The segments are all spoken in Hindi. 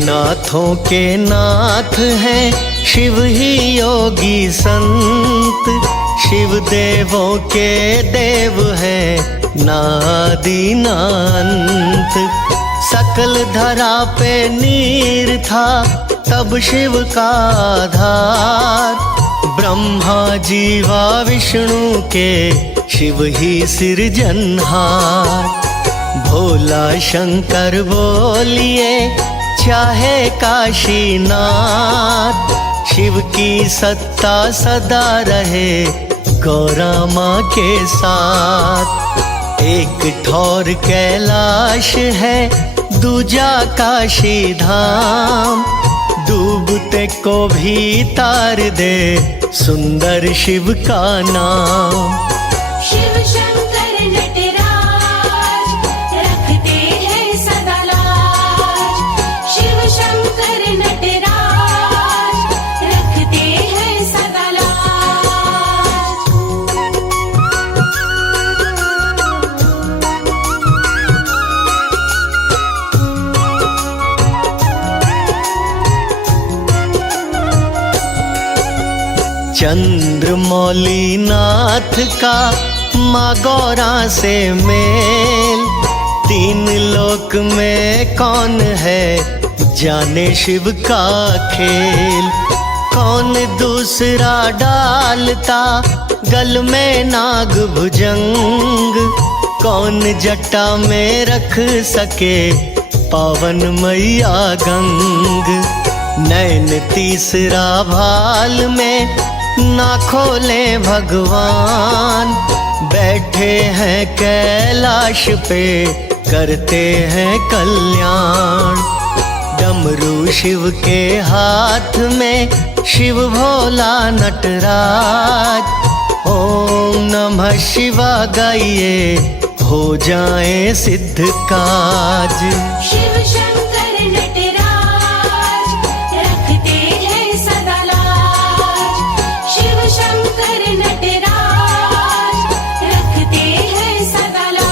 नाथों के नाथ हैं शिव ही योगी संत, शिव देवों के देव हैं नादि नांत। सकल धरा पे नीर था तब शिव का आधार, ब्रह्मा जीवा विष्णु के शिव ही सिरजनहार। भोला शंकर बोलिए चाहे काशीनाथ, शिव की सत्ता सदा रहे गौरा माँ के साथ। एक ठौर कैलाश है दूजा काशी धाम, डूबते को भी तार दे सुंदर शिव का नाम। शिव शंकर नटराज रखते हैं सदा लाज, शिव शंकर नटराज रखते हैं सदा लाज। चंद्रमौली नाथ का माँ गौरा से मेल, तीन लोक में कौन है जाने शिव का खेल। कौन दूसरा डालता गल में नाग भुजंग, कौन जटा में रख सके पावन मैया गंग। नैन तीसरा भाल में ना खोले भगवान, बैठे हैं कैलाश पे करते हैं कल्याण। डमरू शिव के हाथ में शिव भोला नटराज, ओम नमः शिवाय गाइए हो जाए सिद्ध काज। शिव शंकर नटराज रखते हैं सदा लाज, शिव शंकर नटराज रखते हैं सदा लाज।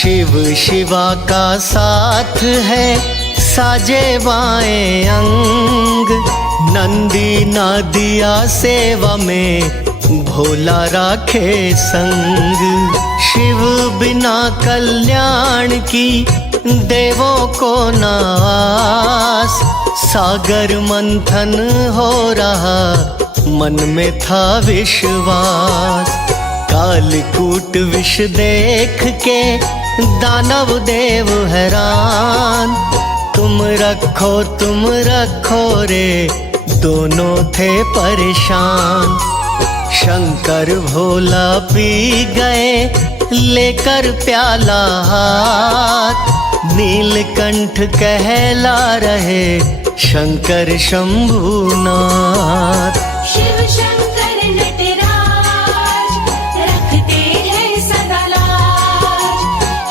शिव शिवा का साथ है साजे बाएं अंग, नंदी नादिया सेवा में भोला राखे संग। शिव बिना कल्याण की देवों को नास, सागर मंथन हो रहा मन में था विश्वास। कालकूट विष देख के दानव देव हैरान, तुम रखो रे दोनों थे परेशान। शंकर भोला पी गए लेकर प्याला हाथ, नीलकंठ कहला रहे शंकर शंभुनाथ। शिव शंकर नटराज रखते हैं सदा लाज,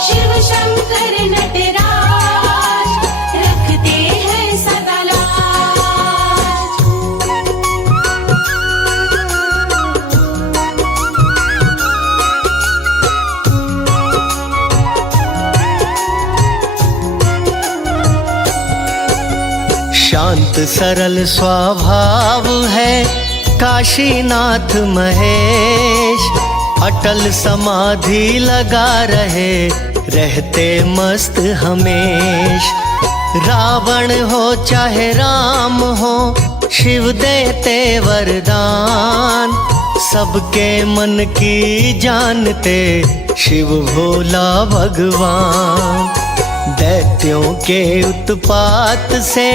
शिव शंकर नटराज रखते हैं सदा लाज। शांत सरल स्वभाव है काशीनाथ महेश, अटल समाधि लगा रहे रहते मस्त हमेश। रावण हो चाहे राम हो शिव देते वरदान, सबके मन की जानते शिव भोला भगवान। दैत्यों के उत्पात से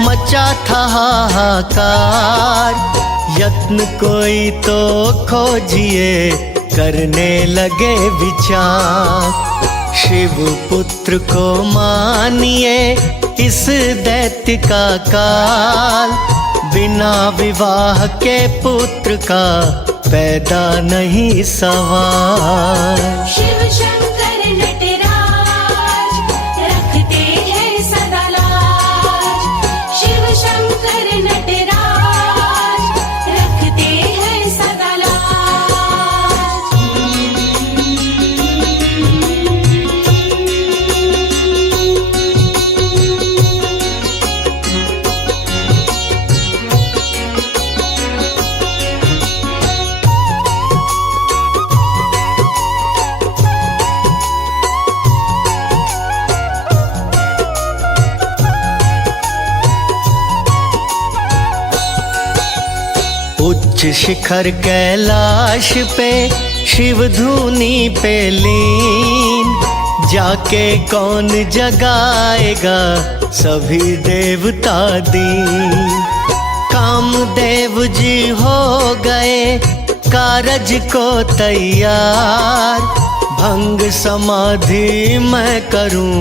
मचा था हाहाकार, यत्न कोई तो खोजिए करने लगे विचार। शिव पुत्र को मानिए इस दैत्य का काल, बिना विवाह के पुत्र का पैदा नहीं सवार। शिव शंकर नटराज रखते हैं सदा लाज। शिव शंकर नटराज रखते हैं सदा लाज। उच्च शिखर कैलाश पे शिव धुनी पे लीन, जाके कौन जगाएगा सभी देवता दीन। कामदेव जी हो गए कारज को तैयार, भंग समाधि मैं करूं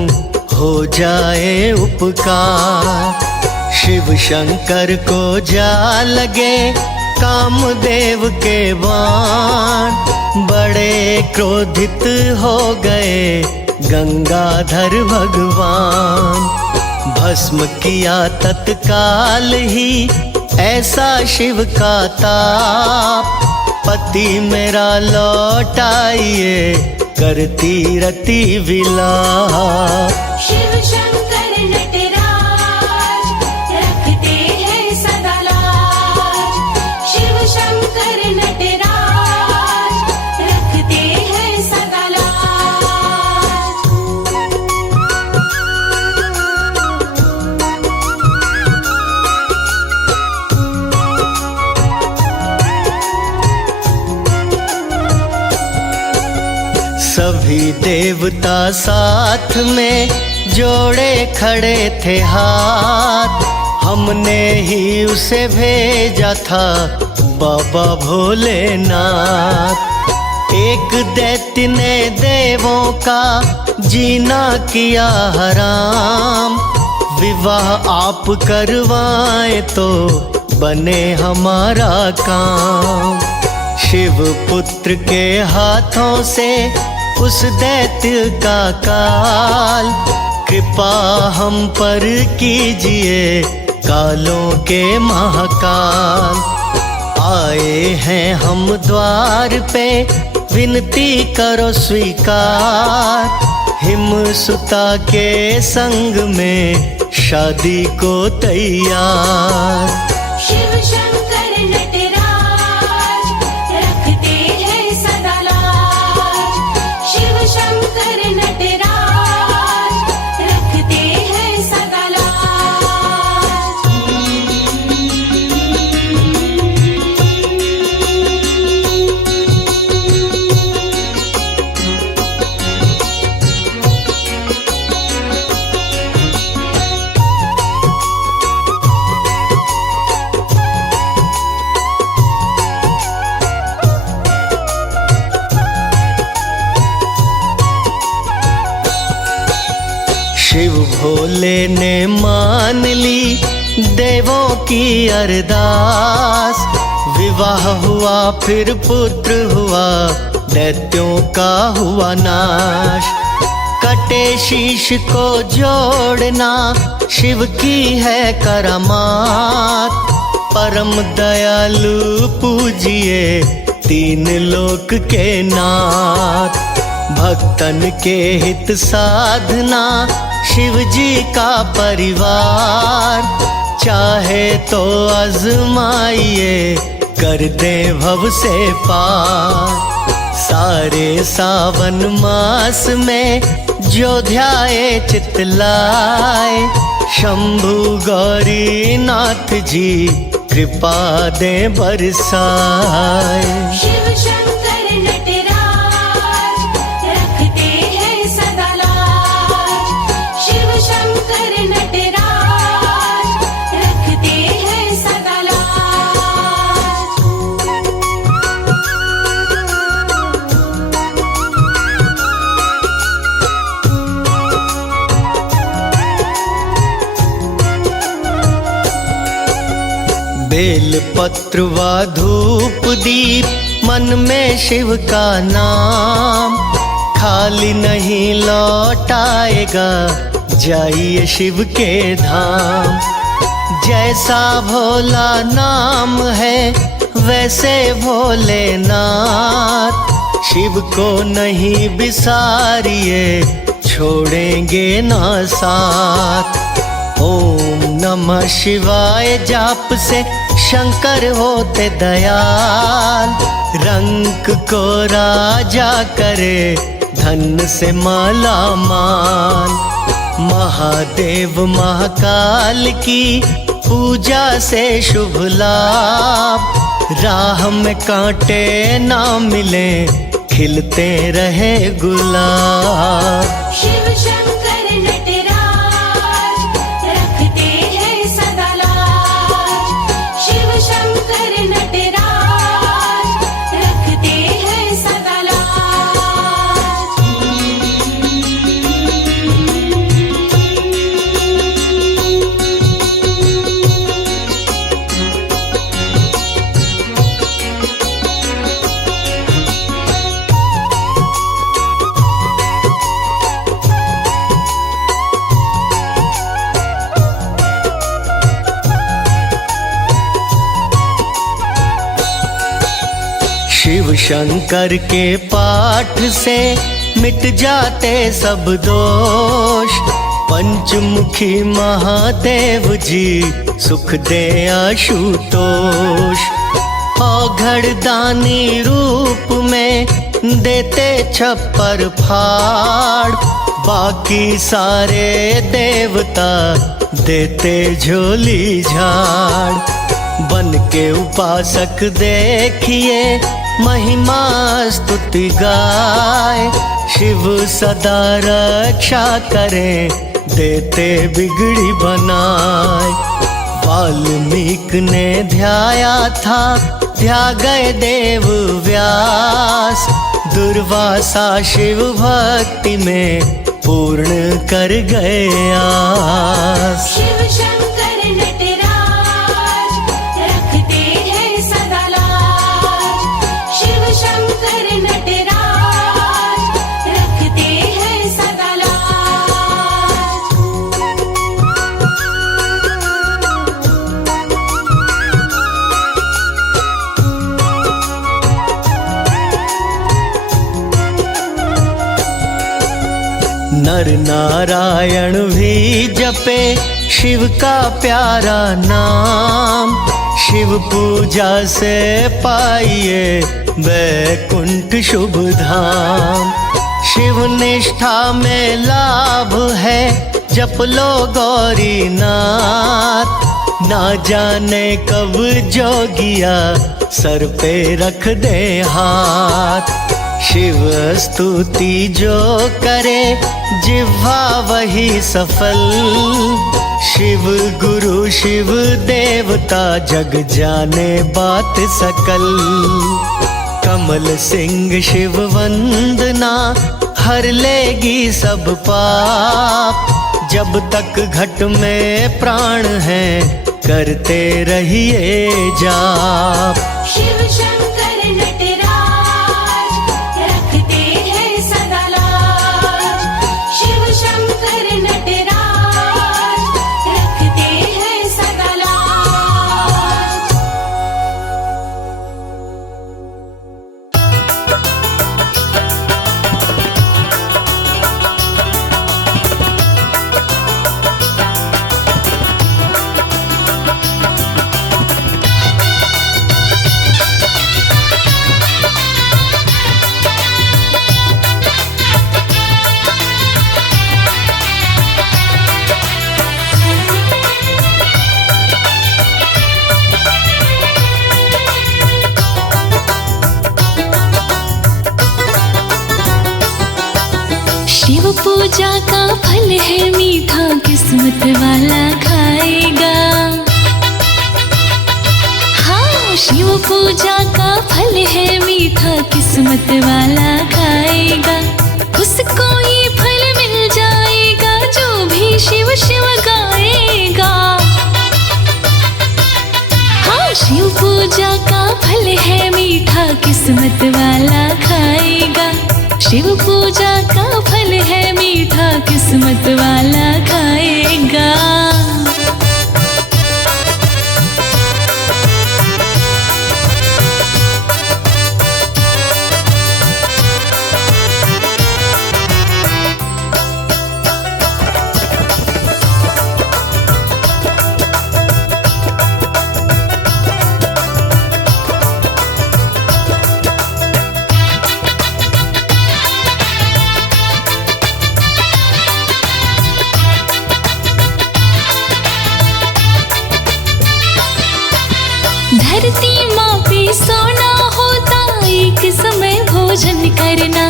हो जाए उपकार। शिव शंकर को जा लगे कामदेव के बाण, बड़े क्रोधित हो गए गंगाधर भगवान। भस्म किया तत्काल ही ऐसा शिव का ताप, पति मेरा लौटाइए करती रति विलाप। शिव शंकर नटराज रखते हैं सदा लाज। शिव शंकर नटराज रखते हैं सदा लाज। सभी देवता साथ में जोड़े खड़े थे हाथ, हमने ही उसे भेजा था बाबा भोलेनाथ। एक दैत्य ने देवों का जीना किया हराम, विवाह आप करवाएं तो बने हमारा काम। शिव पुत्र के हाथों से उस दैत्य का काल, कृपा हम पर कीजिए कालों के महाकाल। आए हैं हम द्वार पे विनती करो स्वीकार, हिमसुता के संग में शादी को तैयार। शिव शंकर नटराज रखते हैं सदा लाज। शिव शंकर नटराज रखते हैं सदा लाज। शिव भोले ने मान ली देवों की अरदास, विवाह हुआ फिर पुत्र हुआ दैत्यों का हुआ नाश। कटे शीश को जोड़ना शिव की है करामात, परम दयालु पूजिए तीन लोक के नाथ। भक्तन के हित साधना शिव जी का परिवार, चाहे तो आजमाइए कर दे भव से पार। सारे सावन मास में जो ध्याए चितलाए, शंभु गौरी नाथ जी कृपा दे बरसाए। शिव शंकर नटराज रखते हैं सदा लाज। शिव शंकर नटराज रखते हैं सदा लाज। बेल पत्र व धूप दीप मन में शिव का नाम, खाली नहीं लौटाएगा जाइए शिव के धाम। जैसा भोला नाम है वैसे भोलेनाथ, शिव को नहीं बिसारिए छोड़ेंगे ना साथ। ओम नमः शिवाय जाप से शंकर होते दयाल, रंग को राजा करे धन से माला माल। महादेव महाकाल की पूजा से शुभ लाभ, राह में कांटे ना मिले खिलते रहे गुलाब। शिव शंकर नटराज रखते हैं सदा लाज। शिव शंकर नटराज रखते हैं सदा लाज। शिव शंकर के पाठ से मिट जाते सब दोष, पंचमुखी महादेव जी सुख दे आशुतोष। औघड़ दानी रूप में देते छप्पर फाड़, बाकी सारे देवता देते झोली झाड़। बन के उपासक देखिए महिमा स्तुति गाय, शिव सदा रक्षा करे देते बिगड़ी बनाए। वाल्मीकि ने ध्याया था ध्या गए देव व्यास, दुर्वासा शिव भक्ति में पूर्ण कर गए आस। शिव शंकर नटराज रखते हैं सदा लाज। शिव शंकर नटराज रखते हैं सदा लाज। नर नारायण भी जपे शिव का प्यारा नाम, शिव पूजा से पाइए वैकुंठ शुभ धाम। शिव निष्ठा में लाभ है जप लो गौरी नाथ, ना जाने कब जोगिया सर पे रख दे हाथ। शिव स्तुति जो करे जिह्वा वही सफल, शिव गुरु शिव देवता जग जाने बात सकल। कमल सिंह शिव वंदना हर लेगी सब पाप, जब तक घट में प्राण है करते रहिए जाप। शिव शंकर नटराज रखते हैं सदा लाज। शिव शंकर नटराज रखते हैं सदा लाज। शिव पूजा का फल है मीठा, किस्मत वाला खाएगा। हाँ, शिव पूजा का फल है मीठा, किस्मत वाला खाएगा। उसको ये फल मिल जाएगा जो भी शिव शिव गाएगा। हाँ, शिव पूजा का फल है मीठा, किस्मत वाला खाएगा। शिव पूजा का फल है मीठा, किस्मत वाला खाएगा। धरती माँ पे सोना होता, एक समय भोजन करना।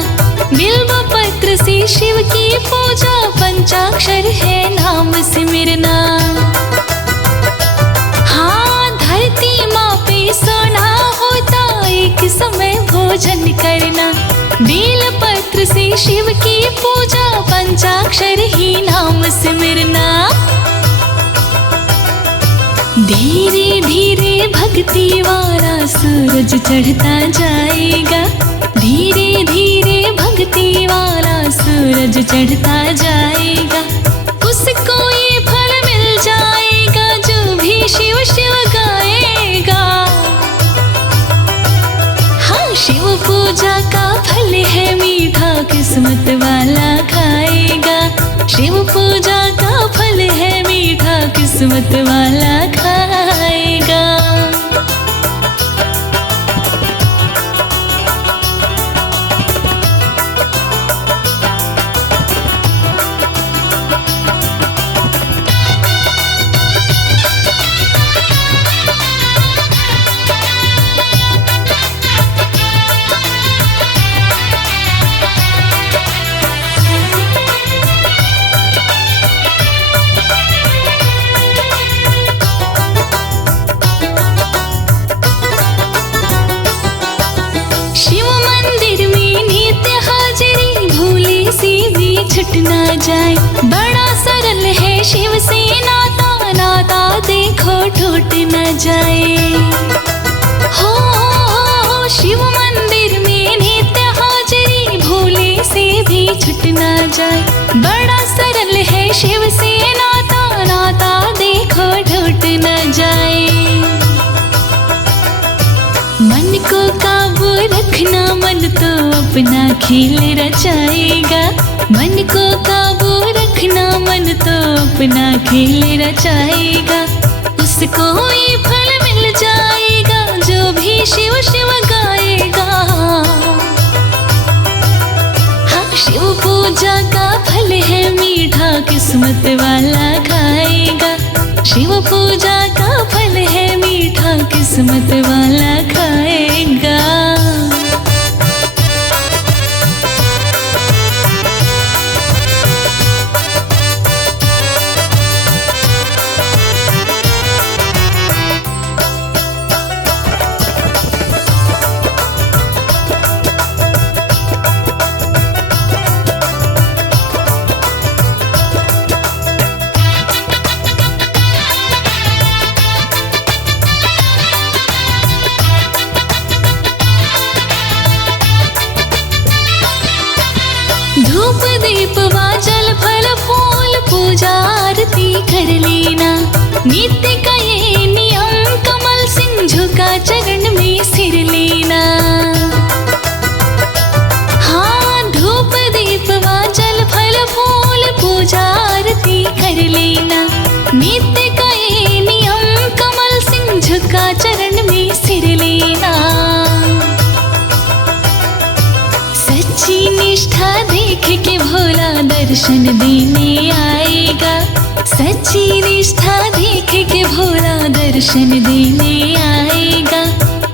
बिल्व पत्र से शिव की पूजा, पंचाक्षर है नाम सिमरना। हाँ, धरती माँ पे सोना होता, एक समय भोजन करना। बेल पत्र से शिव की पूजा, पंचाक्षर ही नाम सिमरना। धीरे धीरे भक्ति वाला सूरज चढ़ता जाएगा। धीरे धीरे भक्ति वाला सूरज चढ़ता जाएगा। उसको ये फल मिल जाएगा, जो भी शिव शिव गाएगा। हाँ, शिव पूजा का फल है मीठा, किस्मत वाला खाएगा। शिव पूजा का फल है मीठा, किस्मत वाला खाएगा। छूट ना जाए, बड़ा सरल है शिव से नाता। नाता देखो टूट न जाए। हो शिव मंदिर में नित्य हाजिरी, भूले से भी छूट ना जाए। बड़ा सरल है शिव से नाता। नाता देखो टूट न जाए। मन को काबू रखना, मन तो अपना खेल रचाएगा। मन को काबू रखना, मन तो अपना खेल रचाएगा। उसको ये फल मिल जाएगा, जो भी शिव शिव गाएगा। हाँ, शिव पूजा का फल है मीठा, किस्मत वाला खाएगा। शिव पूजा का फल है मीठा, किस्मत वाला खाएगा। धूप दीप वा जल फल फूल, पूजा आरती कर लेना। नित्य का ये नियम, कमल सिंह झुका चरण में सिर लेना। हाँ, धूप दीप वा जल फल फूल, पूजा आरती कर लेना। नित्य का ये नियम, कमल सिंह झुका चरण में सिर लेना। सच्ची निष्ठा देख के भोला दर्शन देने आएगा। सच्ची निष्ठा देख के भोला दर्शन देने आएगा।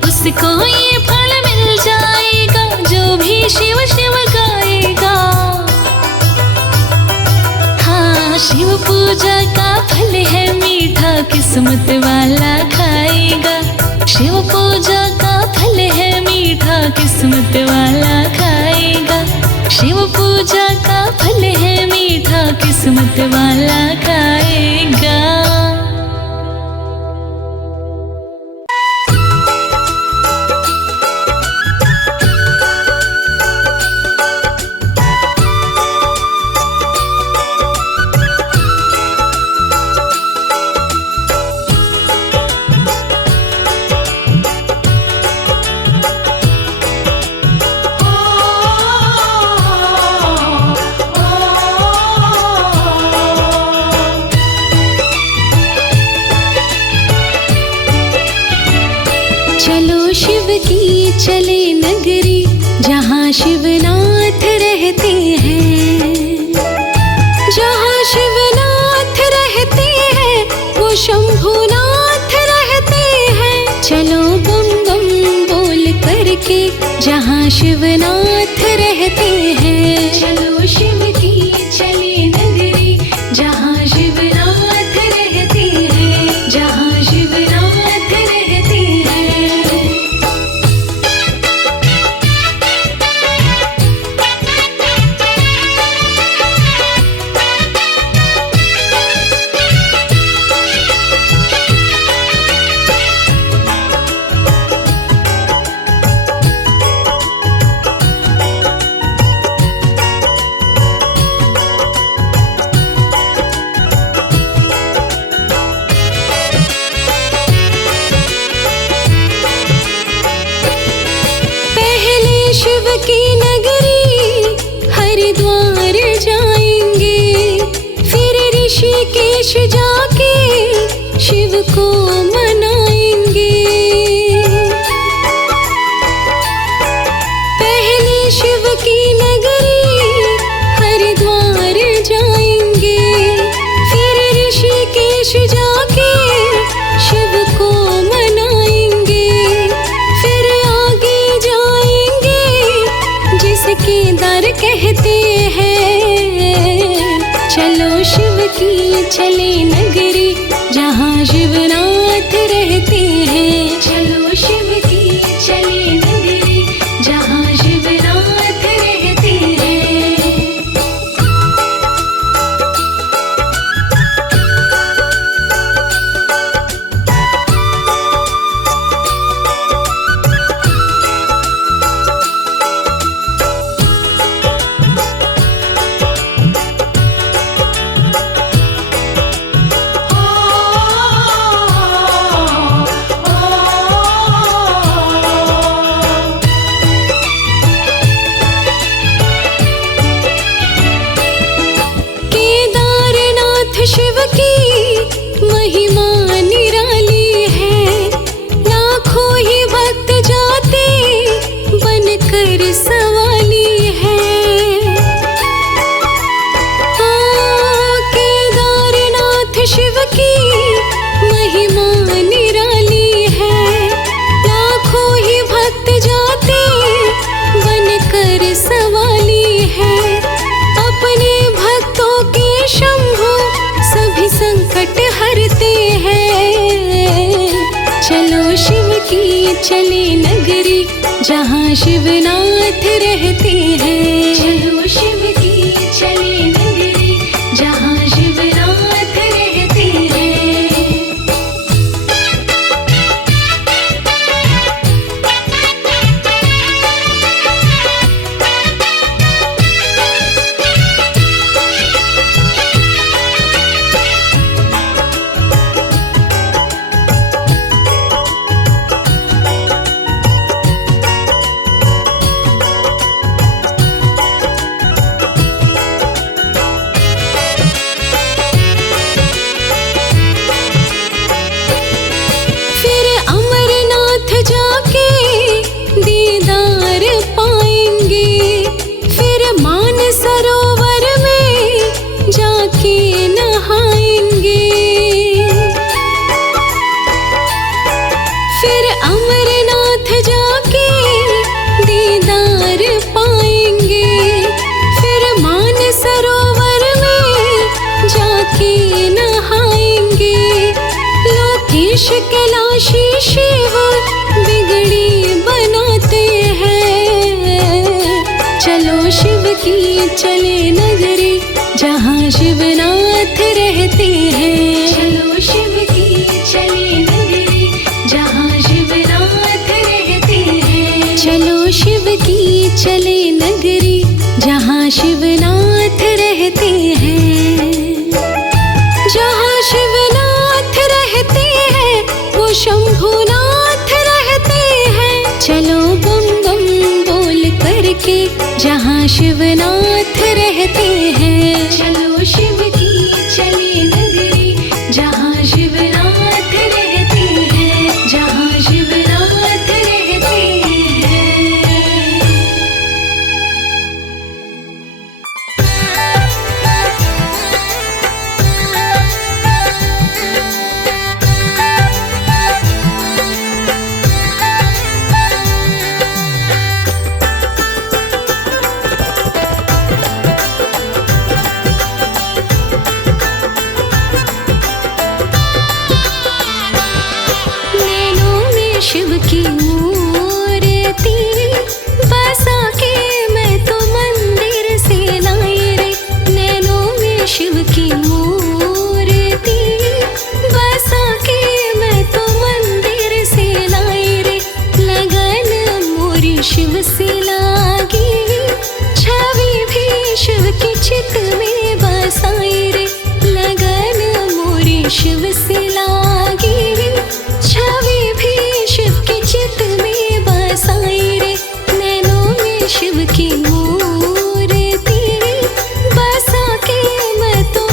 उसको ये फल मिल जाएगा, जो भी शिव शिव गाएगा। हाँ, शिव पूजा का फल है मीठा, किस्मत वाला खाएगा। शिव पूजा का फल है मीठा, किस्मत वाला खाएगा। शिव पूजा का फल है मीठा, किस्मत वाला खाएगा। शिव की चले नगरी जहाँ शिवनाथ रहते हैं। जहाँ शिवनाथ रहते हैं वो शंभुनाथ रहते हैं। चलो बम बम बोल करके जहाँ शिवनाथ रहते हैं। चलो शिव की चले नगरी जहाँ शिवनाथ रहते हैं। जहाँ शिवनाथ रहते हैं। शिव की नगरी हरिद्वार जाएंगे, फिर ऋषिकेश जाके शिव को मनाएंगे। पहले शिव की नगरी हरिद्वार जाएंगे, फिर ऋषिकेश जाके शिव को मनाएंगे। फिर आगे जाएंगे जिसके दर कहते हैं। चलो शिव की चले नगरी जहाँ शिवनाथ रहते हैं। चलो शिव की चले नगरी जहाँ शिवनाथ रहते हैं। शिव की महिमा निराली है, लाखों ही भक्त जाते बनकर सवाली है। केदारनाथ शिव की महिमा निराली है, लाखों ही भक्त जाते बनकर सवाली है। अपने भक्तों के शंभु सभी संकट हरते हैं। चलो शिव की चले नगरी जहाँ शिवनाथ रहते हैं। चलो शिव की चले नगरी जहाँ शिवनाथ रहते हैं। कैलाशी शिव बिगड़ी बनाते हैं। चलो शिव की चले नगरी जहाँ शिवनाथ रहते हैं। चलो शिव की चले नगरी जहाँ शिवनाथ रहते हैं। चलो शिव की चले नगरी जहाँ शिवनाथ रहते हैं। जहाँ शिवनाथ रहते हैं वो शंभुनाथ रहते हैं। चलो बम बम बोल करके जहाँ शिवनाथ रहते हैं। चलो शिव की चले नगरी जहाँ शिवनाथ रहते हैं। जहाँ शिवनाथ रहते हैं। मूर्ति बसा के मैं तो मंदिर से लाई रे। नैनों में शिव की मूर्ति बसा के मैं तो मंदिर से लाई रे। लगन मोरी शिव से लागी, छवि भी शिव की चित में बसाई रे। लगन मोरी शिव से लागी, छवि भी शिव की चित में बसाई रे। नैनों में शिव की मूर्ति बसा के मैं तो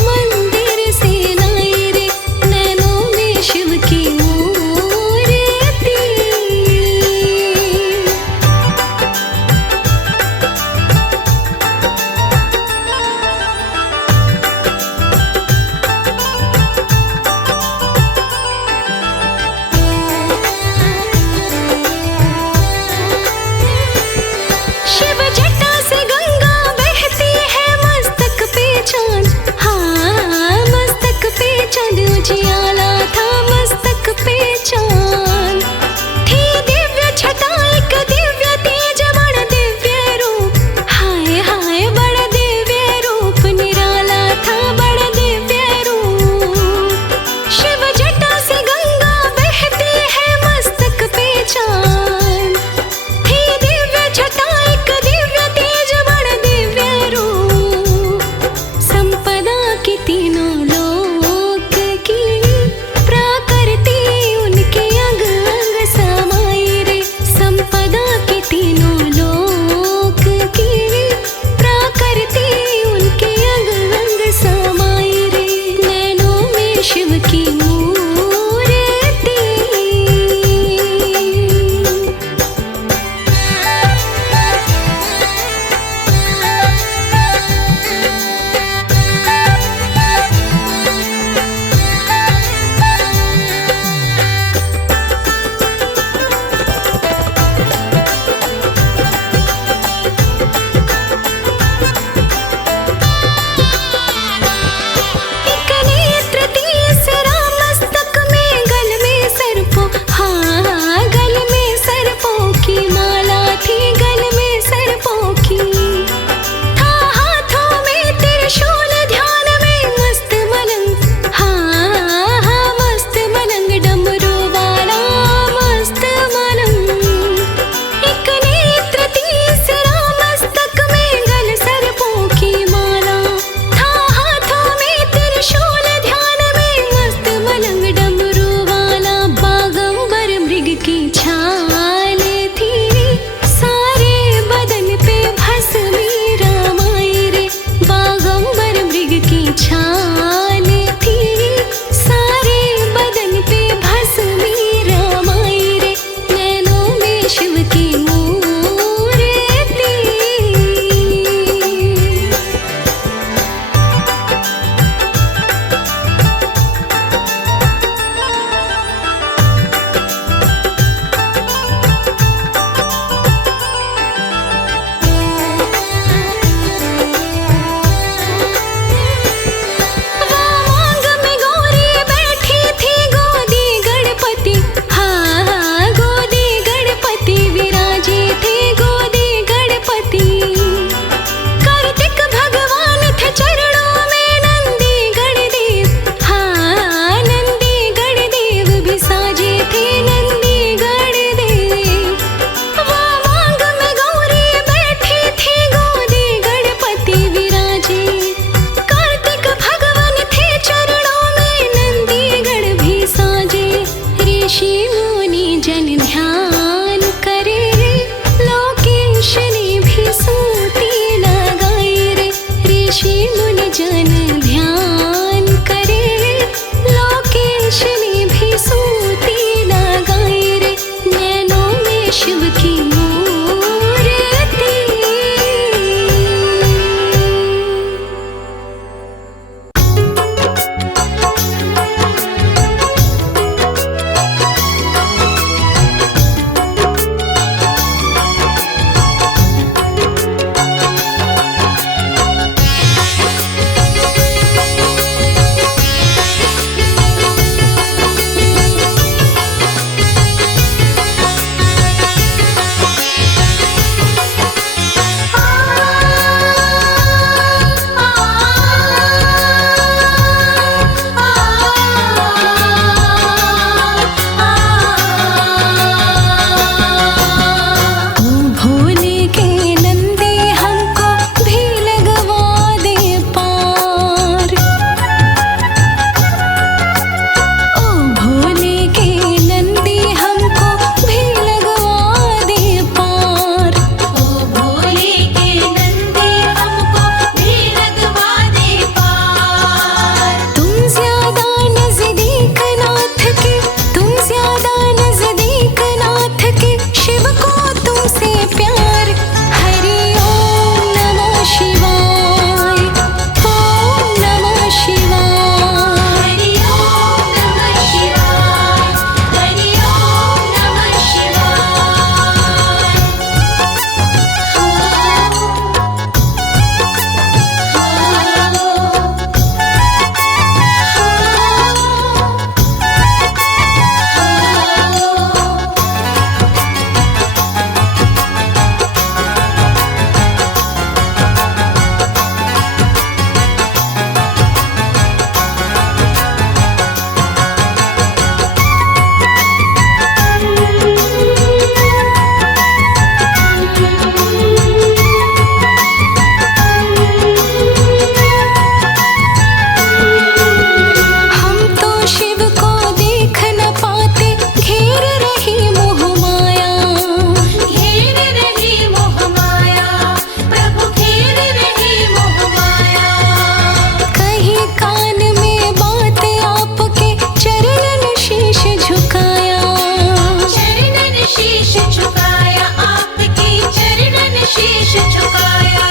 झुकाया, आपके चरणन शीश झुकाया।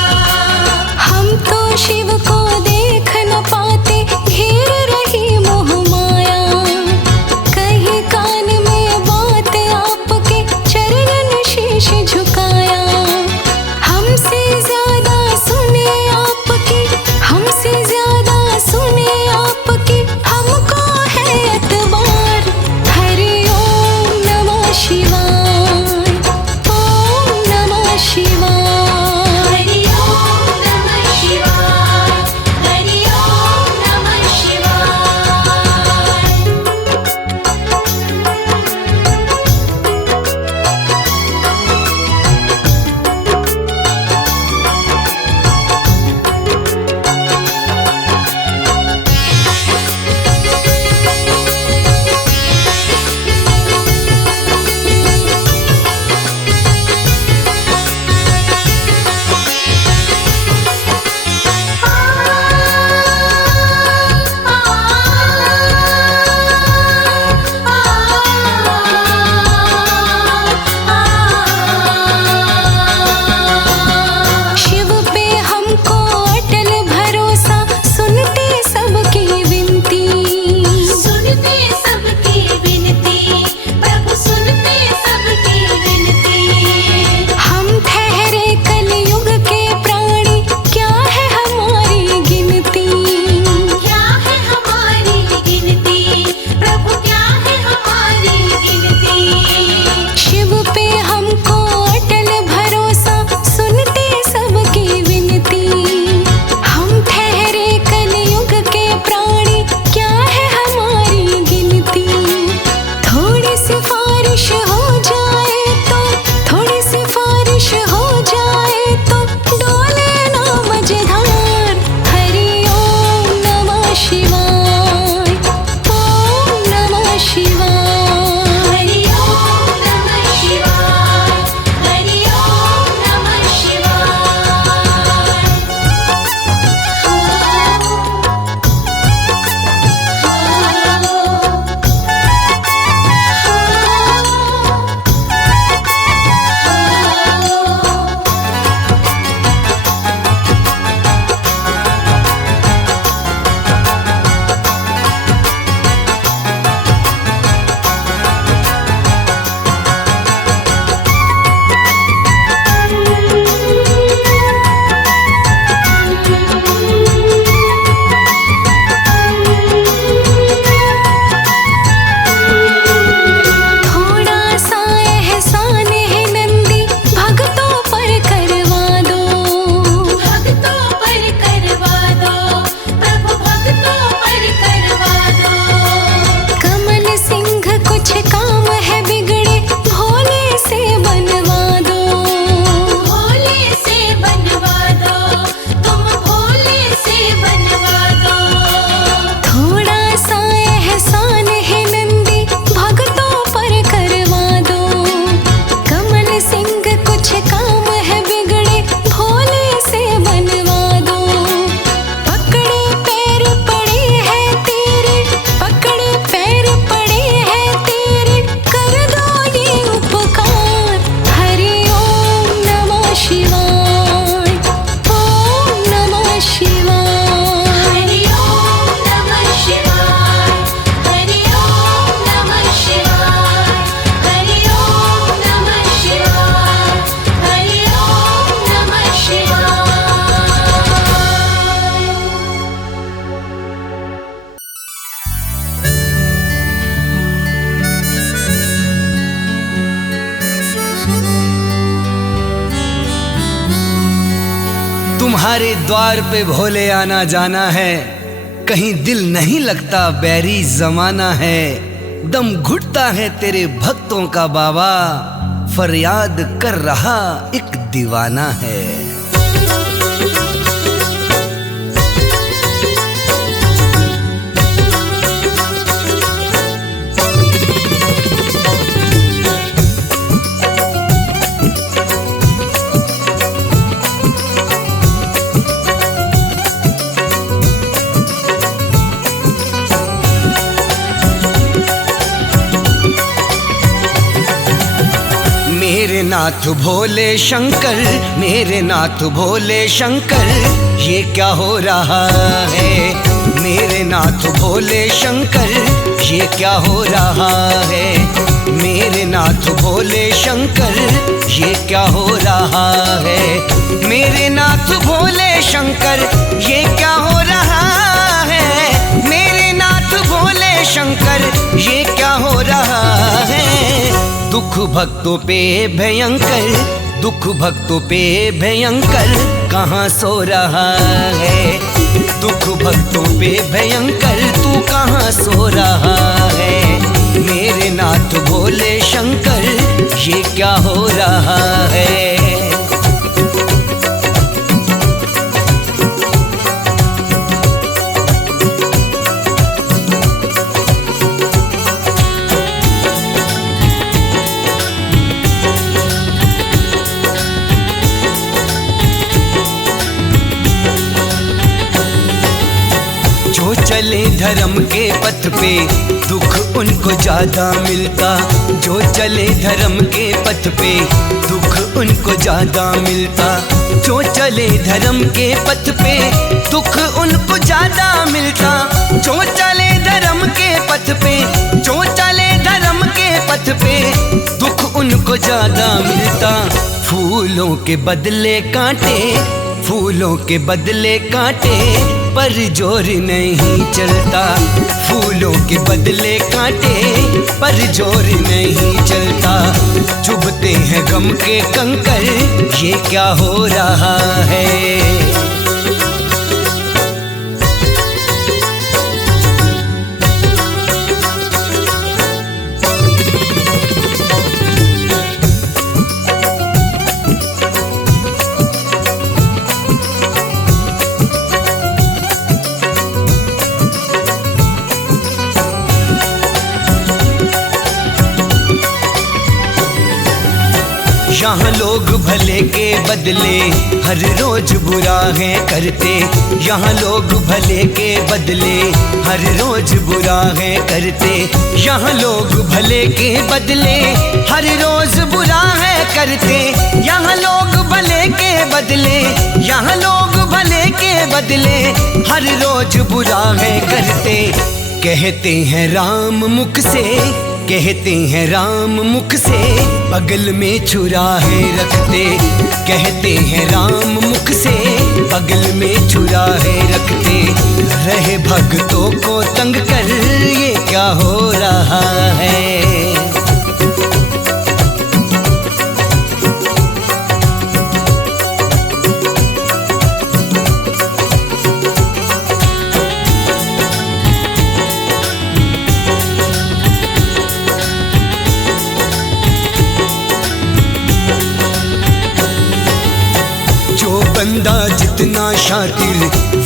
हम तो शिव को देख न पाते, घेर रही मोह माया। कहीं कान में बात आपके, चरणन शीश झुकाया। हमसे ज्यादा सुने आपके, हमसे ज्यादा सुने आपके, हमको है एतबार। हरि ओम नमः शिवाय, ओम नमः शिवाय। हरि ओम नमः शिवाय, हरि ओम नमः शिवाय। शिव पे हमको अटल भरोसा, सुनते सबकी विनती। सुनते सबकी विनती, प्रभु सुनते सबकी विनती। हम ठहरे कलयुग के प्राणी, क्या है हमारी गिनती। क्या है हमारी गिनती, प्रभु क्या है हमारी गिनती। शिव पे हमको अटल भरोसा, सुनते सबकी विनती। हम ठहरे कलयुग के प्राणी, क्या है हमारी गिनती। थोड़ी सिफारिश हो जाए तो, थोड़ी सिफारिश हो जाए तो, डोले ना मझधार। हरि ओम नमः शिवाय, ओम नमः शिवाय। हरि ओम नमः शिवाय, हरि ओम नमः शिवाय। थोड़ा सा एहसान है नंदी, भक्तों पर करवा दो। भक्तों पर करवा दो, प्रभु भक्तों पर करवा दो। कमल सिंह कुछ काम है बिगड़े, भोले से बनवा दो। भोले से बनवा दो, तुम भोले से बनवा दो। थोड़ा सा एहसान है नंदी, भक्तों पर करवा दो। कमल सिंह कुछ काम है बिगड़े, भोले से बनवा दो। पकड़े पैर पड़े हैं तेरे, पकड़े पैर पड़े हैं तेरे, कर दो ये उपकार। हरि ओम नमः शिवाय, ओम नमः शिवाय। हरि ओम नमः शिवाय, हरि ओम नमः शिवाय। हरि ओम नमः शिवाय, हरि ओम नमः शिवाय। तुम्हारे द्वार पे भोले आना जाना है, कहीं दिल नहीं लगता बैरी जमाना है। दम घुटता है तेरे भक्तों का बाबा, फरियाद कर रहा एक दीवाना है। मेरे नाथ भोले शंकर, मेरे नाथ भोले शंकर, ये क्या हो रहा है? मेरे नाथ भोले शंकर, ये क्या हो रहा है? मेरे नाथ भोले शंकर, ये क्या हो रहा है? मेरे नाथ भोले शंकर, ये क्या हो रहा है? मेरे नाथ भोले शंकर, ये क्या हो रहा है? दुख भक्तों पे भयंकर, दुख भक्तों पे भयंकर, कहाँ सो रहा है? दुख भक्तों पे भयंकर, तू कहाँ सो रहा है? मेरे नाथ भोले शंकर, ये क्या हो रहा है? जो चले धर्म के पथ पे दुख उनको ज्यादा मिलता, जो चले धर्म के पथ पे दुख उनको ज्यादा मिलता, जो चले धर्म के पथ पे दुख उनको ज्यादा मिलता, जो चले धर्म के पथ पे, जो चले धर्म के पथ पे दुख उनको ज्यादा मिलता। फूलों के बदले कांटे, फूलों के बदले कांटे, पर जोर नहीं चलता। फूलों के बदले कांटे, पर जोर नहीं चलता। चुभते हैं गम के कंकर, ये क्या हो रहा है? यहाँ लोग भले के बदले हर रोज बुरा है करते, यहाँ लोग भले के बदले हर रोज बुरा है करते, यहाँ लोग भले के बदले हर रोज बुरा है करते, यहाँ लोग भले के बदले, यहाँ लोग भले के बदले हर रोज बुरा है करते। कहते हैं राम मुख से, कहते हैं राम मुख से बगल में छुराहे रखते, कहते हैं राम मुख से बगल में छुराहे रखते। रहे भक्तों को तंग कर, ये क्या हो रहा है? बंदा जितना शातिर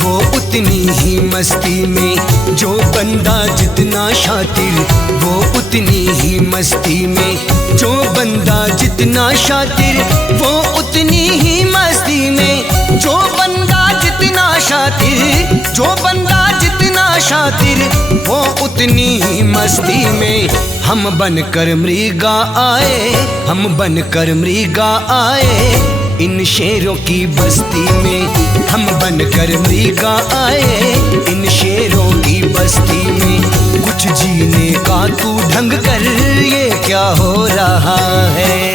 वो उतनी ही मस्ती में, जो बंदा जितना शातिर वो उतनी ही मस्ती में, जो बंदा जितना शातिर वो उतनी ही मस्ती में, जो बंदा जितना शातिर, जो बंदा जितना शातिर वो उतनी ही मस्ती में। हम बनकर मृगा आए, हम बनकर मृगा आए इन शेरों की बस्ती में, हम बनकर मृगा आए इन शेरों की बस्ती में। कुछ जीने का तू ढंग कर, ये क्या हो रहा है?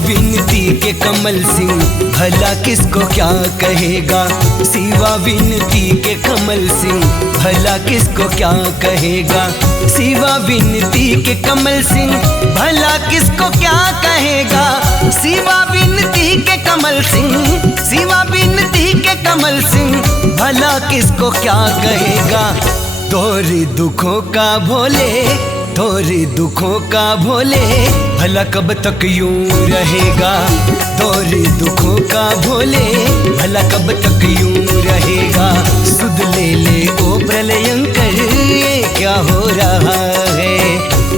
विनती के कमल सिंह भला किसको क्या कहेगा, सिवा विनती के कमल सिंह भला किसको क्या कहेगा, सिवा विनती के कमल सिंह भला किसको क्या कहेगा, सिवा विनती के कमल सिंह, सिवा विनती के कमल सिंह भला किसको क्या कहेगा। तोरे दुखों का भोले, दौर दुखों का भोले भला कब तक यूं रहेगा। दौर दुखों का भोले भला कब तक यूं रहेगा। सुध ले ओ प्रलयंकर ये क्या हो रहा है।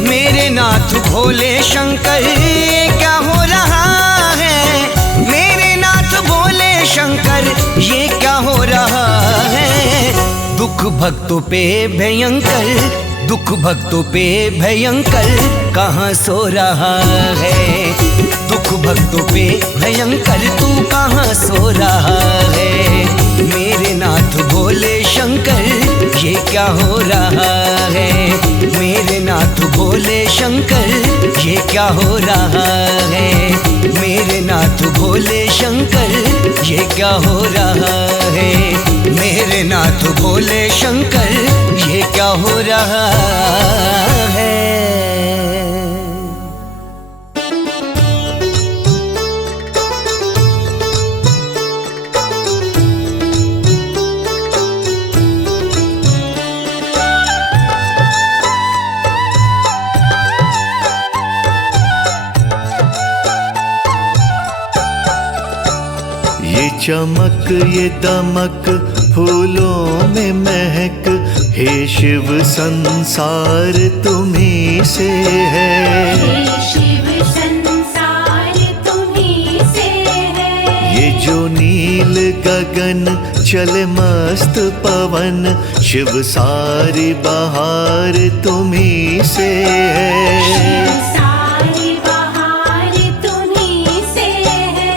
मेरे नाथ भोले शंकर ये क्या हो रहा है। मेरे नाथ भोले शंकर ये क्या हो रहा है। दुख भक्तों पे भयंकर, दुख भक्तों पे भयंकर कहाँ सो रहा है। दुख भक्तों पे भयंकर तू कहाँ सो रहा है। मेरे नाथ भोले शंकर ये क्या हो रहा है। मेरे नाथ भोले शंकर ये क्या हो रहा है। मेरे नाथ भोले शंकर ये क्या हो रहा है। मेरे नाथ भोले शंकर ये क्या हो रहा है। ये चमक ये दमक फूलों में महक, हे शिव संसार तुम्ही से है। हे शिव संसार तुम्ही से है। ये जो नील गगन चले मस्त पवन, शिव सारी बहार तुम्ही से है। सारी बहार तुम्ही से है।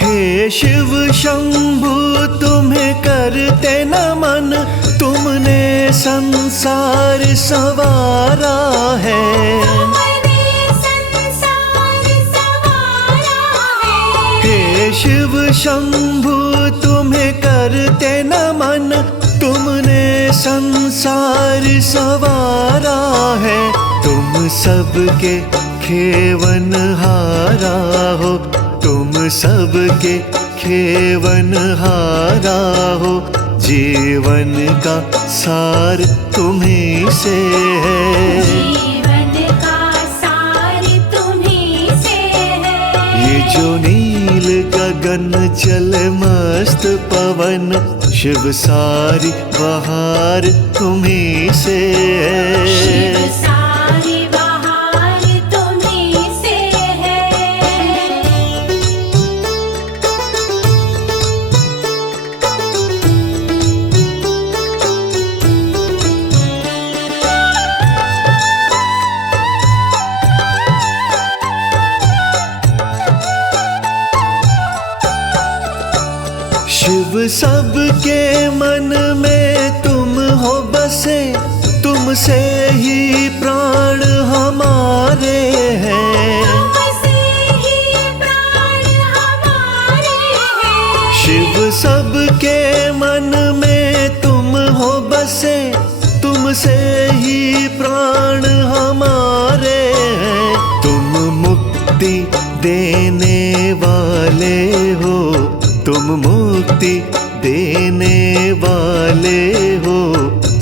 हे शिव शंभु तुम्हें करते नमन, तुमने संसार संवारा है। तुमने संसार संवारा है। हे शिव शंभु तुम्हें करते नमन, तुमने संसार संवारा है। तुम सबके खेवन हारा हो, तुम सबके खेवन हारा हो। जीवन का सार तुम्ही से है। जीवन का सार तुम्ही से है। ये जो नील गगन चले मस्त पवन, शिव सारी बहार तुम्ही से शिव है। सारी बहार तुम्ही से है। शिव सबके मन में तुम हो बसे, तुमसे ही प्राण हमारे हैं। तुमसे ही प्राण हमारे हैं। शिव सबके मन में तुम हो बसे, तुमसे ही प्राण हमारे हैं। तुम मुक्ति देने वाले हो, तुम मुक्ति देने वाले हो।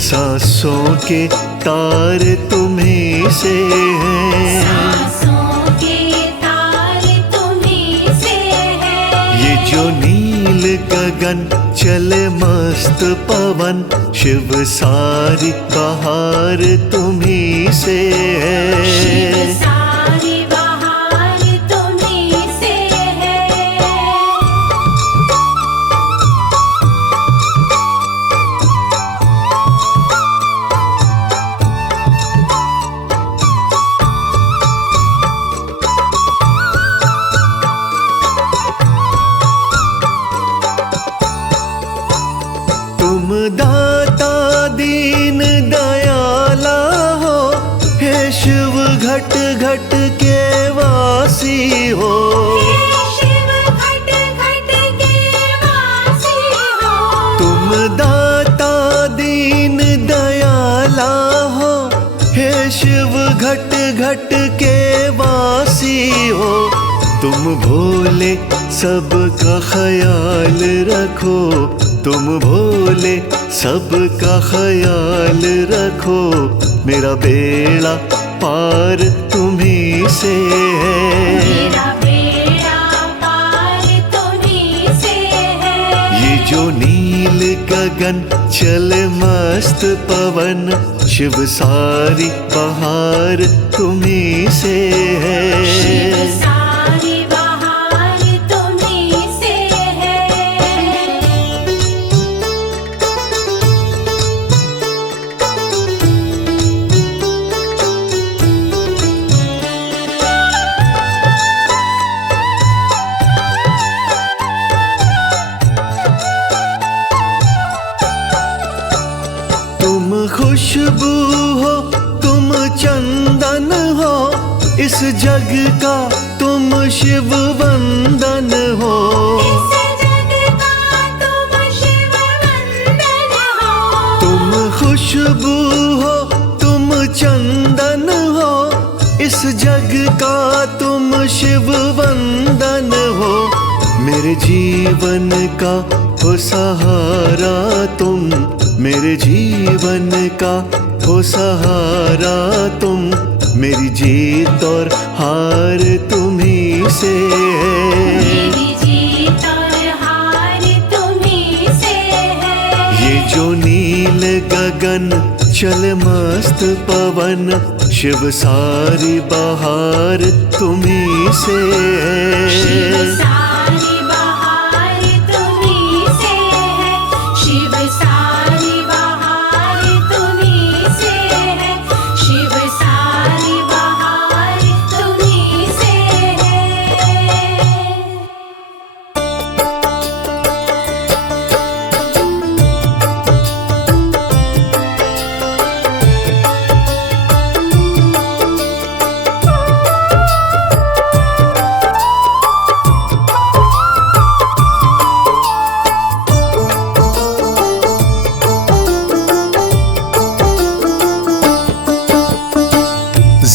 सांसों के तार तुम्ही से हैं। सांसों के तार तुम्ही से है। ये जो नील गगन चले मस्त पवन, शिव सारी बहार तुम्ही से शिव है। सारी बहार तुम्ही से है। तुम दाता दीन दयाला हो, हे शिव घट घट के वासी हो। शिव घट घट के वासी हो। तुम दाता दीन तुम भोले सबका ख्याल रखो, तुम भोले सबका ख्याल रखो, मेरा बेड़ा पार तुम्ही से है। मेरा बेड़ा पार तुम्ही से है। ये जो नील गगन चले मस्त पवन, शिव सारी बहार तुम्ही से है। शिव सारी बहार तुम्ही से है। तुम खुशबू हो, तुम चंदन हो, इस जग का तुम शिव वंदन हो। इस जग का तुम शिव वंदन हो। तुम खुशबू हो, तुम चंदन हो, इस जग का तुम शिव वंदन हो। मेरे जीवन का हो सहारा तुम, मेरे जीवन का हो सहारा तुम, मेरी जीत और हार तुम्ही से है। मेरी जीत और हार तुम्ही से है। ये जो नील गगन चल मस्त पवन, शिव सारी बहार तुम्ही से शिव है। सारी बहार तुम्ही से है। शिव सारी बहार तुम्ही से है। शिव सारी बहार तुम्ही से है।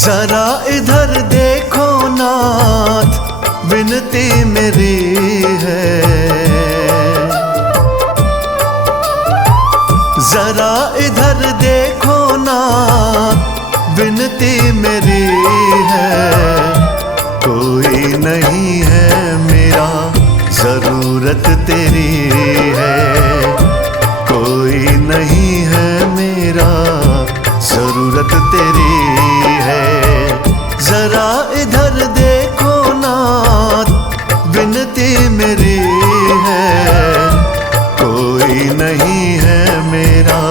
जरा इधर देखो नाथ, विनती मेरी है। जरा इधर देखो नाथ, विनती मेरी है। कोई नहीं है मेरा, जरूरत तेरी है। कोई नहीं है मेरा, जरूरत तेरी है। जरा इधर देखो नाथ, विनती मेरी है। कोई नहीं है मेरा,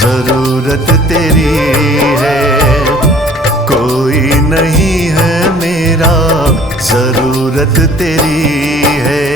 जरूरत तेरी है। कोई नहीं है मेरा, जरूरत तेरी है।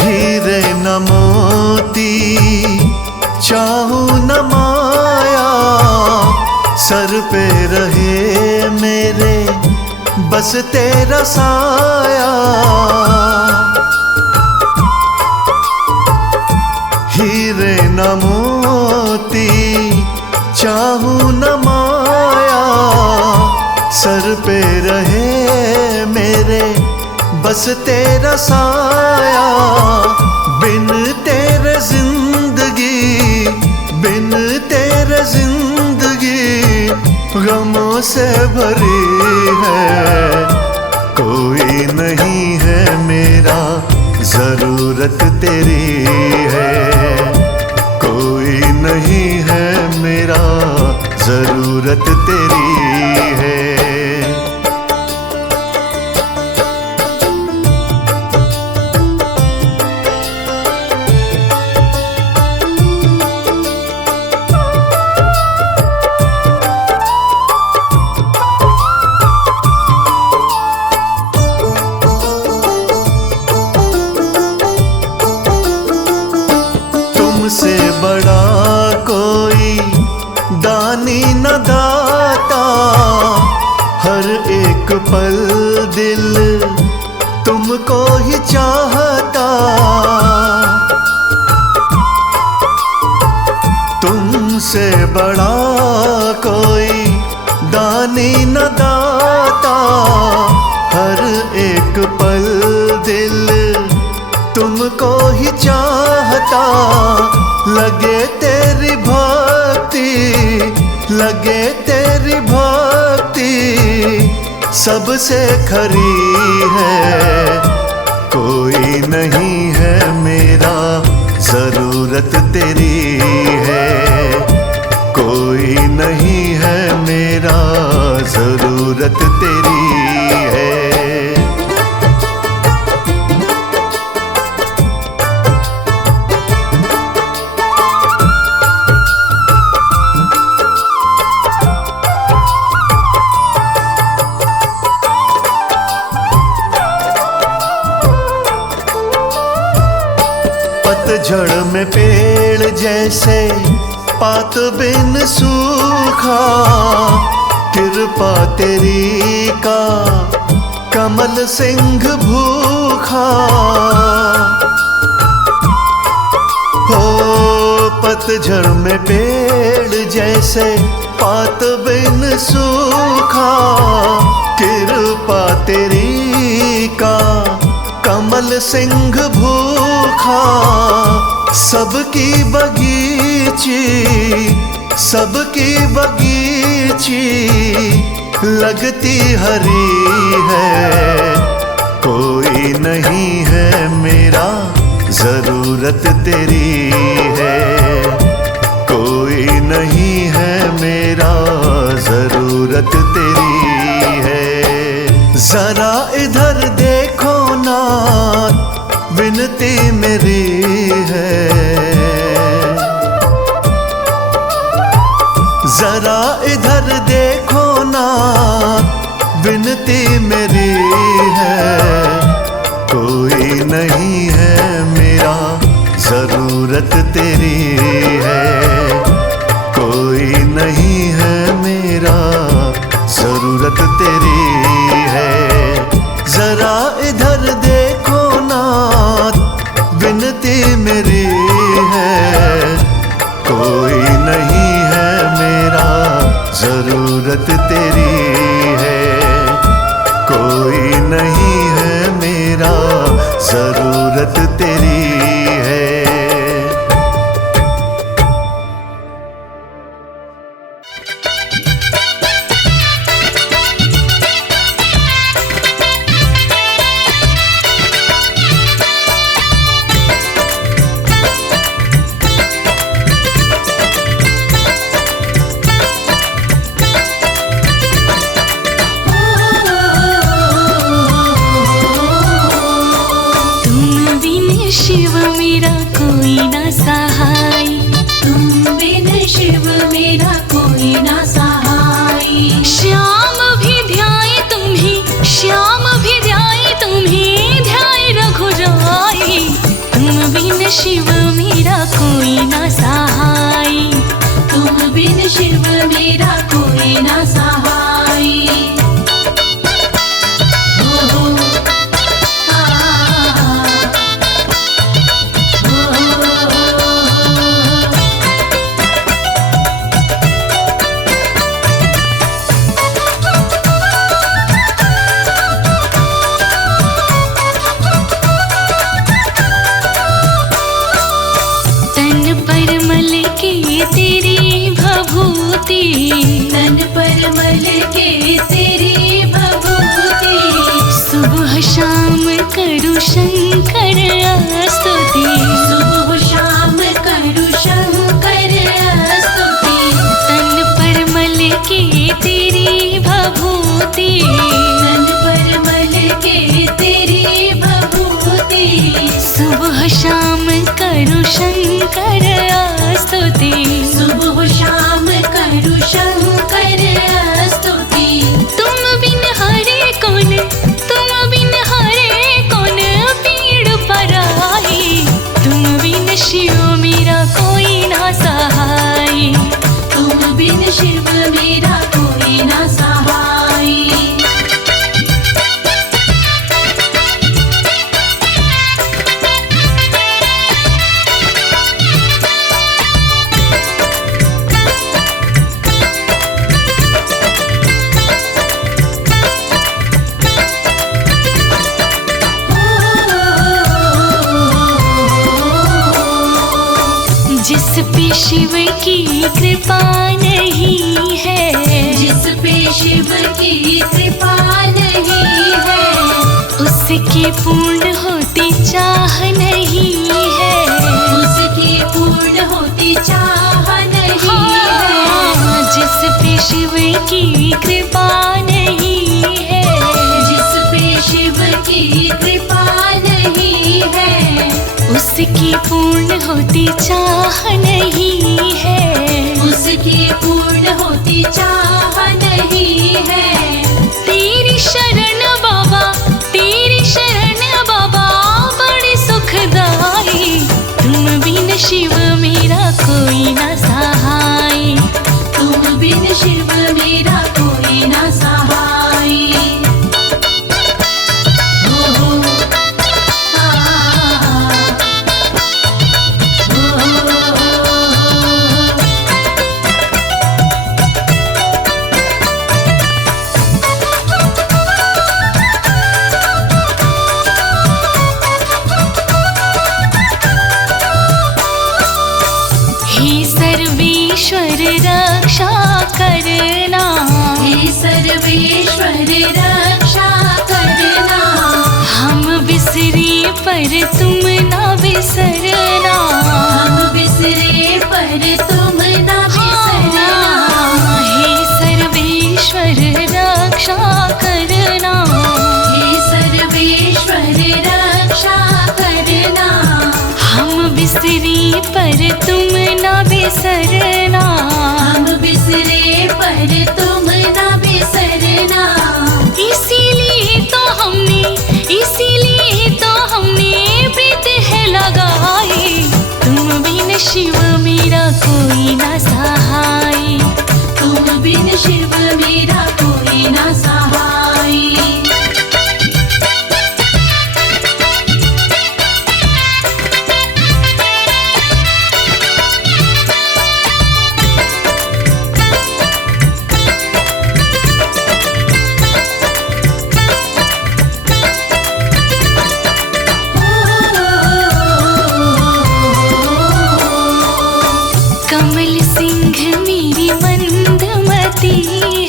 हीरे न मोती चाहूं न माया, सर पे रहे मेरे बस तेरा साया। हीरे न मोती चाहूं न माया, सर पे रहे मेरे बस तेरा साया। बिन तेरे जिंदगी, बिन तेरे जिंदगी गमों से भरी है। कोई नहीं है मेरा, जरूरत तेरी है। कोई नहीं है मेरा, जरूरत तेरी है। तुमसे बड़ा कोई दानी न दाता, पल दिल तुमको ही चाहता, तुमसे बड़ा कोई दानी न दाता। हर एक पल दिल तुमको ही चाहता, लगे तेरी भक्ति, लगे तेरी भक्ति सबसे खरी है। कोई नहीं है मेरा, जरूरत तेरी है। कोई नहीं है मेरा, जरूरत तेरी है। पतझड़ में पेड़ जैसे पात बिन सूखा, कृपा तेरी का कमल सिंह भूखा। हो पतझड़ में पेड़ जैसे पात बिन सूखा, कृपा तेरी का कमल सिंह भूखा। सबकी बगीची, सबकी बगीची लगती हरी है। कोई नहीं है मेरा, जरूरत तेरी है। कोई नहीं है मेरा, जरूरत तेरी है। जरा इधर देखो ना, विनती मेरी है। जरा इधर देखो ना, विनती मेरी है। कोई नहीं है मेरा, जरूरत तेरी है। कोई नहीं है मेरा, जरूरत तेरी है। जरा इधर देखो ना, विनती मेरी है। कोई नहीं है मेरा, जरूरत तेरी है। कोई नहीं है मेरा, जरूरत तेरी है। शिव मेरा कोई ना सहाय, तुम बिन शिव मेरा कोई ना सहाय। श्याम भी ध्याए तुम्हें, श्याम भी ध्याए तुम्हें, ध्याए रघुराई। तुम बिन शिव मेरा कोई ना सहाय, तुम बिन शिव मेरा कोई ना सहाय। तन पर मल के तेरी भभूति, सुबह शाम करूं शंकर स्तुति। सुबह शाम करूं शंकर स्तुति। तन पर मल के तेरी भभूति, तन पर मल के तेरी भभूति। सुबह शाम करूं शंकर स्तुति। सुबह शाम करूं शंकर स्तुति। तुम बिन हरे कौन, तुम बिन हरे कौन पीड़ पराई। तुम बिन शिव मेरा कोई ना सहाय, तुम बिन शिव मेरा कोई ना सहाय। कृपा नहीं है, जिस पे शिव की कृपा नहीं है, उसकी पूर्ण होती चाह नहीं है, उसकी पूर्ण होती चाह नहीं है। जिस पे शिव की कृपा नहीं है, जिस पे शिव की कृपा नहीं है, उसकी पूर्ण होती चाह नहीं है, उसकी पूर्ण होती चाह नहीं है। तेरी शरण बाबा, तेरी शरण बाबा बड़ी सुखदाई, तुम बिन शिव मेरा कोई ना सहाय, तुम बिन शिव मेरा कोई ना सहाय। हो हो हे सर्वेश्वर रक्षा करना, हे सर्वेश्वर रक्षा करना, हम बिसरे पर तुम ना बिसरना, हम बिसरे पर तुम ना बिसरना। हे सर्वेश्वर रक्षा करना, हे सर्वेश्वर रक्षा करना, हम बिसरे पर तुम ना बिसरना, हम बिसरे पर तुम ना बिसरना। इसीलिए तो हमने प्रीत है लगाई, तुम बिन शिव मेरा कोई ना सहाय, तुम बिन शिव मेरा कोई ना सहाय। कमल सिंह मेरी मंदमती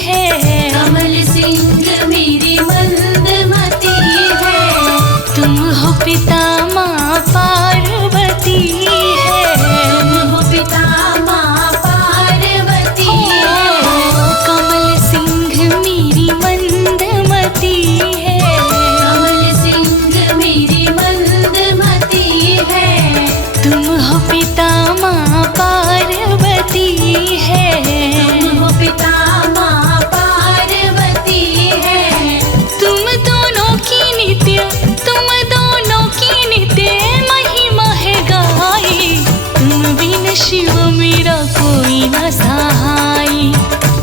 है, कमल सिंह मेरी मंदमती है, तुम हो पिता माँ पार्वती है, तुम हो पिता माँ पार्वती है। कमल सिंह मेरी मंदमती है, कमल सिंह मेरी मंदमती है, तुम हो पिता माँ पार्वती है, तुम हो पिता माँ पार्वती है। तुम दोनों की नित्य महिमा है गाई, तुम बिन शिव मेरा कोई ना सहाय,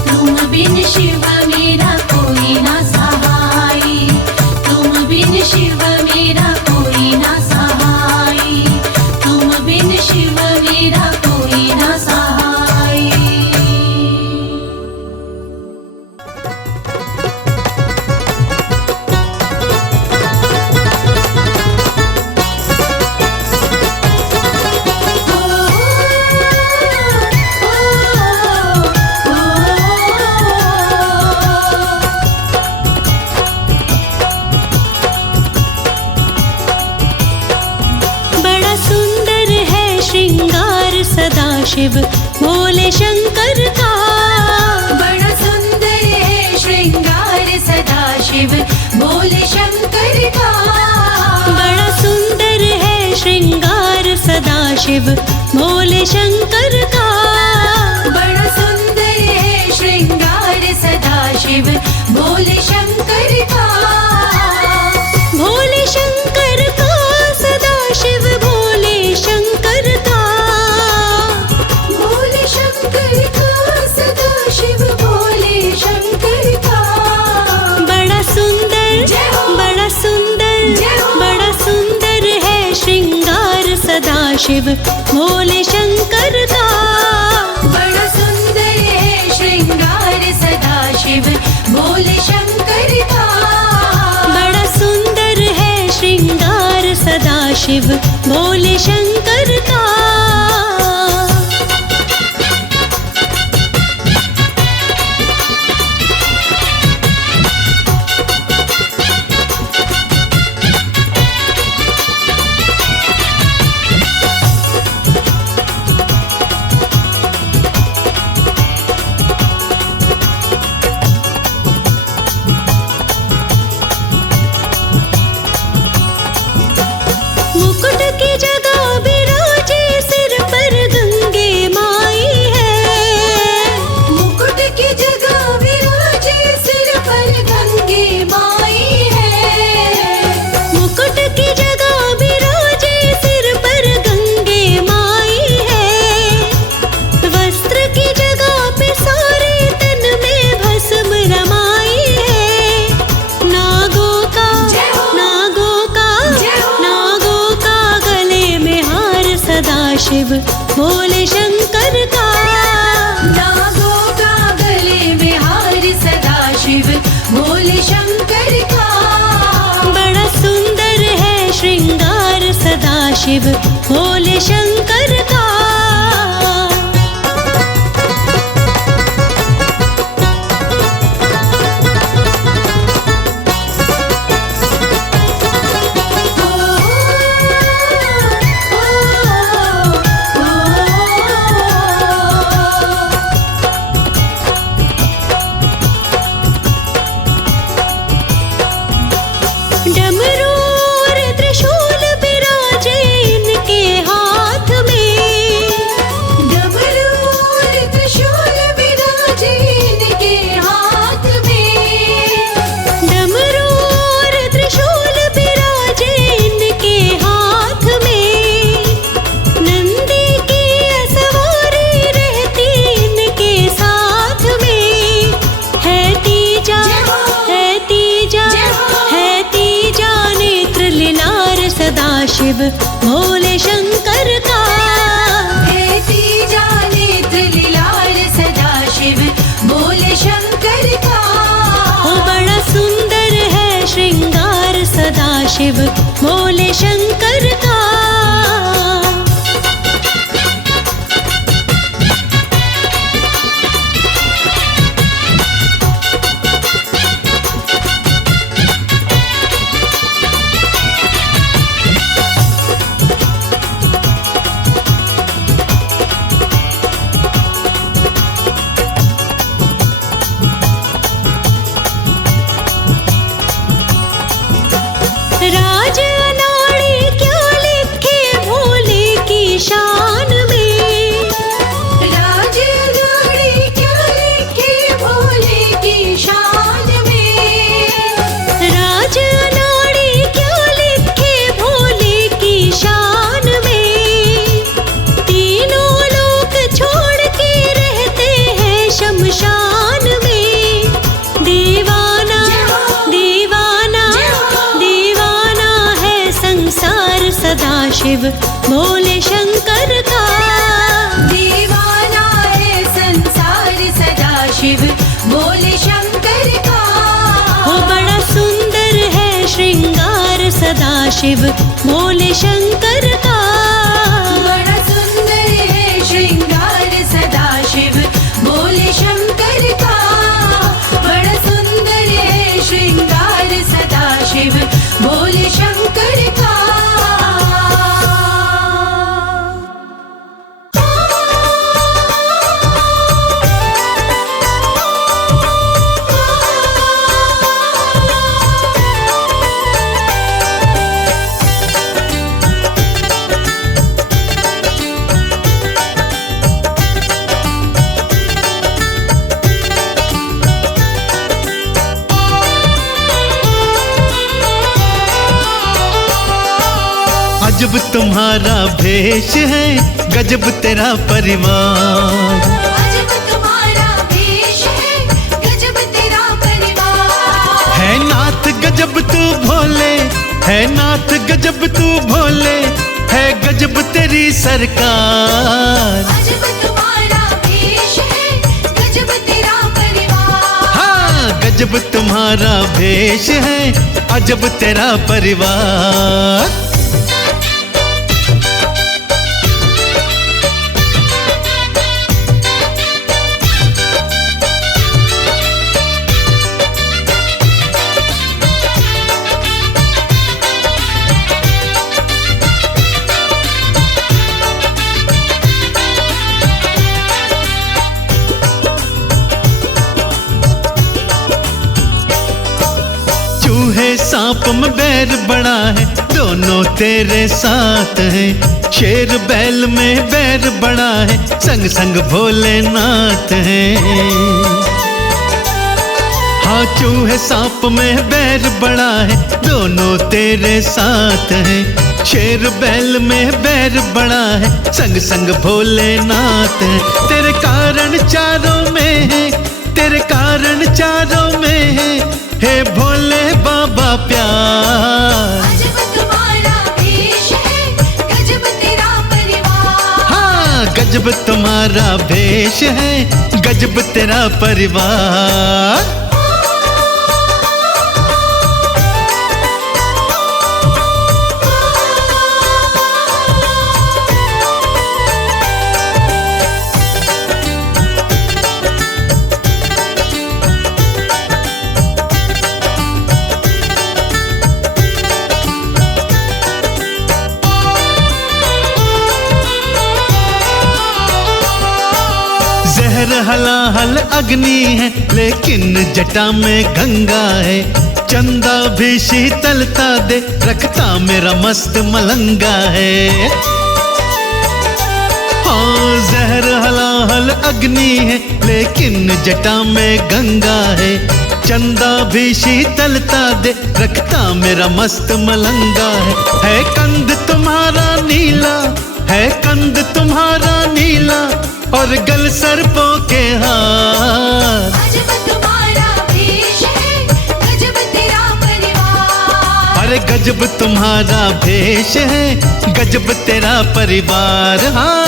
तुम बिन शिव मेरा कोई ना सहाय, तुम बिन शिव मेरा कोई ना सहाय, तुम बिन शिव मेरा कोई ना सहाय। बड़ा सुंदर है श्रृंगार सदाशिव भोले शंकर का, बड़ा सुंदर है श्रृंगार सदाशिव भोले शंकर का, बड़ा सुंदर है श्रृंगार सदाशिव भोले शंकर का, बड़ा सुंदर है श्रृंगार सदाशिव भोले शंकर का, भोले शंकर का सदाशिव भोले शंकर का, भोले शंकर का सदाशिव भोले शंकर का। बड़ा सुंदर जय हो। बड़ा सुंदर जय हो। बड़ा सुंदर है श्रृंगार सदाशिव भोले शंकर का, बड़ा सुंदर है श्रृंगार सदाशिव भोले शंकर का, बड़ा सुंदर है श्रृंगार सदाशिव भोले शंकर का। भोले शंकर का। नागों का गले में हार सदाशिव भोले शंकर का। बड़ा सुंदर है श्रृंगार सदाशिव भोले शंकर का। डमरू और त्रिशूल विराजे इनके हाथ में। डमरू और त्रिशूल विराजे इनके हाथ में। डमरू और त्रिशूल विराजे इनके हाथ में। नंदी की सवारी रहती इनके साथ में। है तीजा है तीजा है तीजा नेत्र लीलार सदाशिव भोले शंकर का। है तीजा नेत्र लीलार सदाशिव भोले शंकर का। ओ बड़ा सुंदर है श्रृंगार सदाशिव भोले शंकर का। राज अनाड़ी क्या लिखे भोले की शान में। राज अनाड़ी क्या लिखे भोले की शान में। राज अनाड़ी क्या लिखे भोले की शान में। तीनों लोग छोड़ के रहते हैं शमशान में। दीवाना दीवाना दीवाना है संसार सदाशिव भोले शंकर का। दीवाना है संसार सदाशिव भोले शंकर का। वो बड़ा सुंदर है श्रृंगार सदाशिव भोले शंकर का। बड़ा सुंदर है श्रृंगार सदाशिव भोले शंकर का। बड़ा सुंदर है श्रृंगार सदाशिव भोले शंकर का। अजब तुम्हारा भेष है, गजब तेरा परिवार। अजब तुम्हारा भेष है, गजब तेरा परिवार। है नाथ गजब तू भोले, है नाथ गजब तू भोले, है गजब तेरी सरकार। अजब तुम्हारा भेष है, गजब तेरा परिवार। हाँ, गजब तुम्हारा भेष है, अजब तेरा परिवार। चूहे सांप में बैर बड़ा है, दोनों तेरे साथ हैं। शेर बैल में बैर बड़ा है, संग संग भोलेनाथ हैं। हाँ, चूहे सांप में बैर बड़ा है, दोनों तेरे साथ हैं। शेर बैल में बैर बड़ा है, संग संग भोलेनाथ हैं। तेरे कारण चारों में है, तेरे कारण चारों में है, हे भोले बाबा प्यार। अजब तुम्हारा भेष है, गजब तेरा परिवार। हाँ, गजब तुम्हारा भेष है, गजब तेरा परिवार। जहर हलाहल अग्नि है, लेकिन जटा में गंगा है। चंदा भी शीतलता दे, रखता मेरा मस्त मलंगा है। हाँ, जहर हलाहल अग्नि है, लेकिन जटा में गंगा है। चंदा भी शीतलता दे, रखता मेरा मस्त मलंगा है कंद तुम्हारा नीला, है कंद तुम्हारा नीला, और गल सर्पों के हार। गजब तुम्हारा भेष है, गजब तेरा परिवार। अरे गजब तुम्हारा भेष है, गजब तेरा परिवार। हाँ,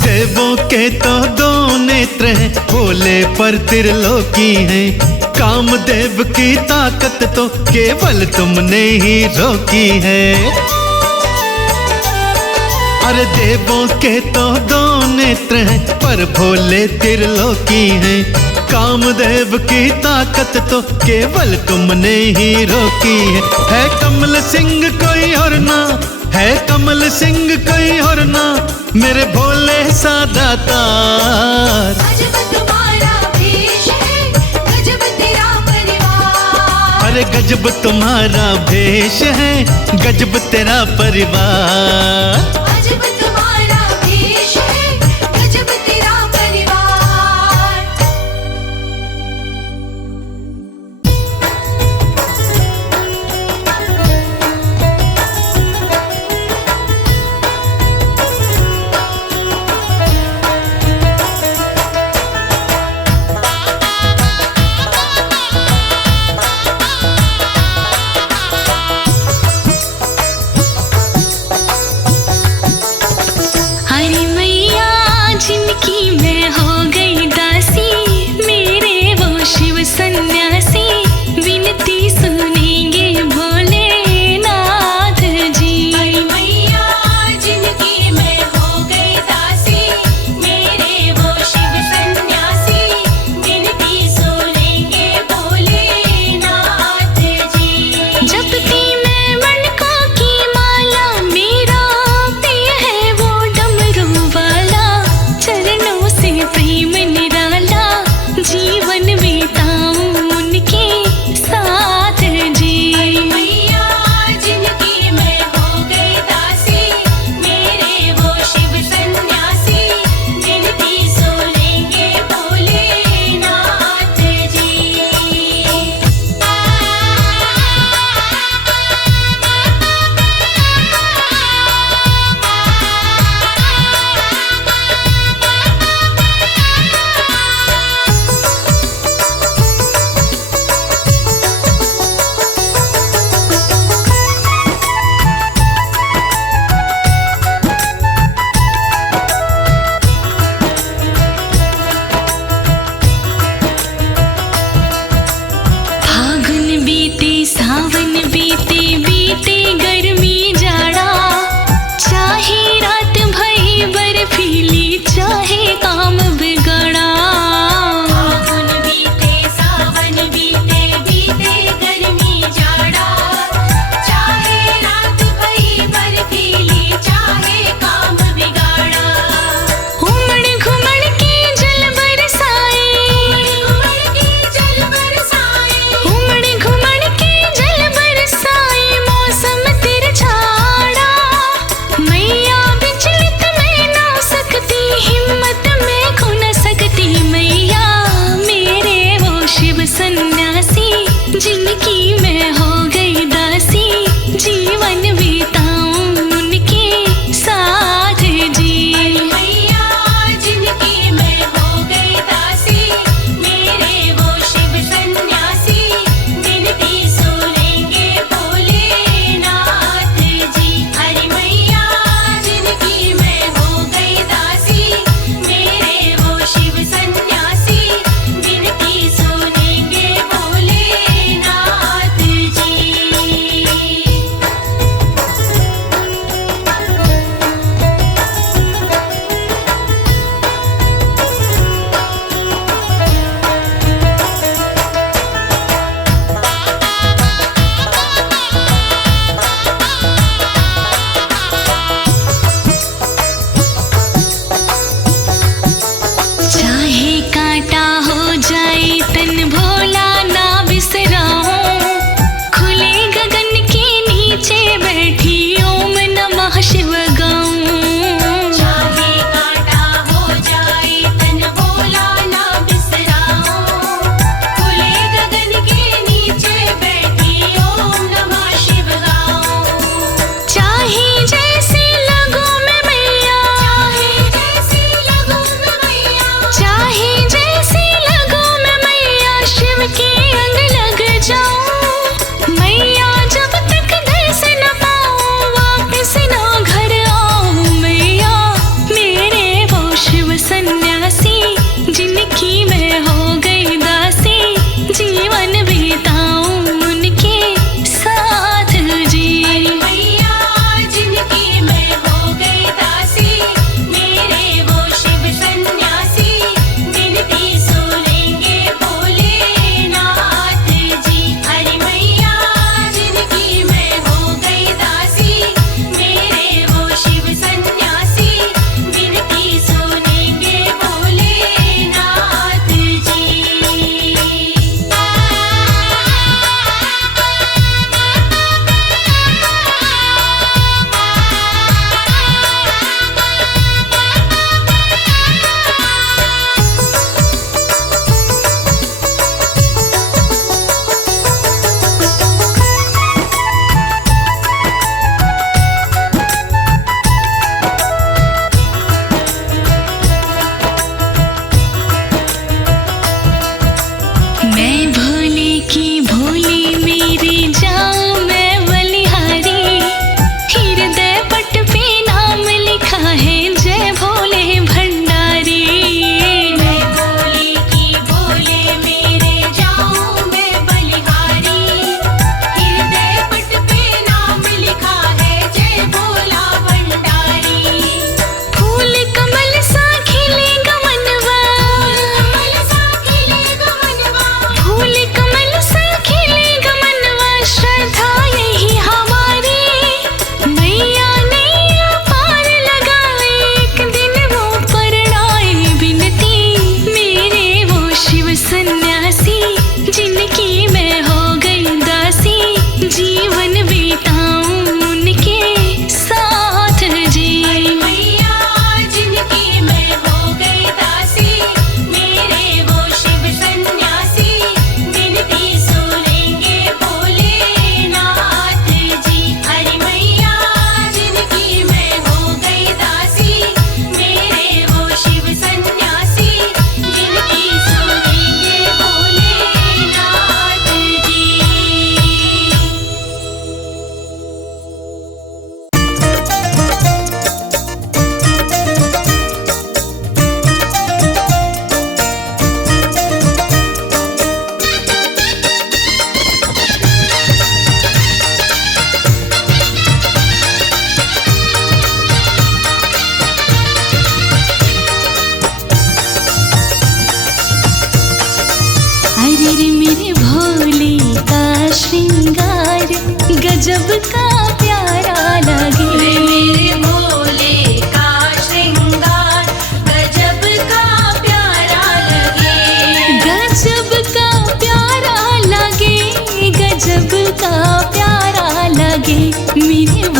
देवों के तो दो नेत्र हैं, भोले पर त्रिलोकी हैं। कामदेव की ताकत तो केवल तुमने ही रोकी है। अरे देवों के तो दो नेत्र हैं, पर भोले त्रिलोकी हैं। कामदेव की ताकत तो केवल तुमने ही रोकी है कमल सिंह कोई और ना, है कमल सिंह कोई और ना, मेरे भोले सा दातार। गजब तुम्हारा भेष है, गजब तेरा परिवार। अरे गजब तुम्हारा भेष है, गजब तेरा परिवार। गजब तुम्हारा भेष है, गजब तेरा परिवार।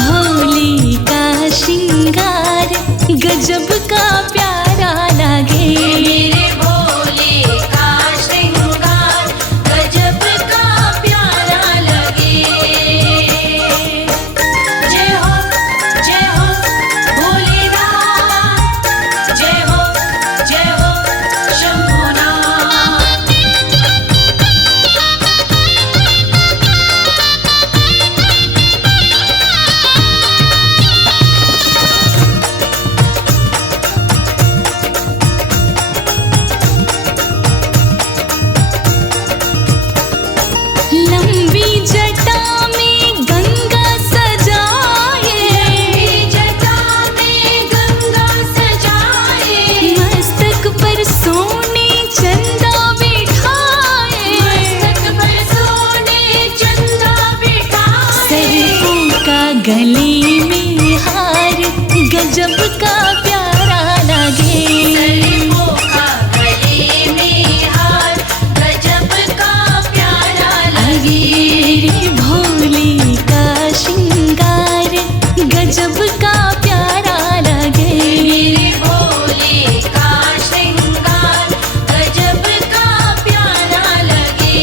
भोले का श्रृंगार गजब का प्यारा लागे। मेरे भोले का श्रृंगार गजब का प्यारा लगे। जय हो भोलेनाथ, जय हो शंभुनाथ। लंबी जटा में गंगा सजाए, जटा में गंगा सजाए, मस्तक पर सोने चंदा बिठाए, मस्तक पर सोने चंदा बिठाए। सर्पों का गले में हार गजब का प्यारा लागे। सर्पों का गले में हार गजब का प्यारा लगे। मेरे भोले का श्रृंगार गजब का प्यारा लागे। मेरे भोले का श्रृंगार गजब का प्यारा लगे।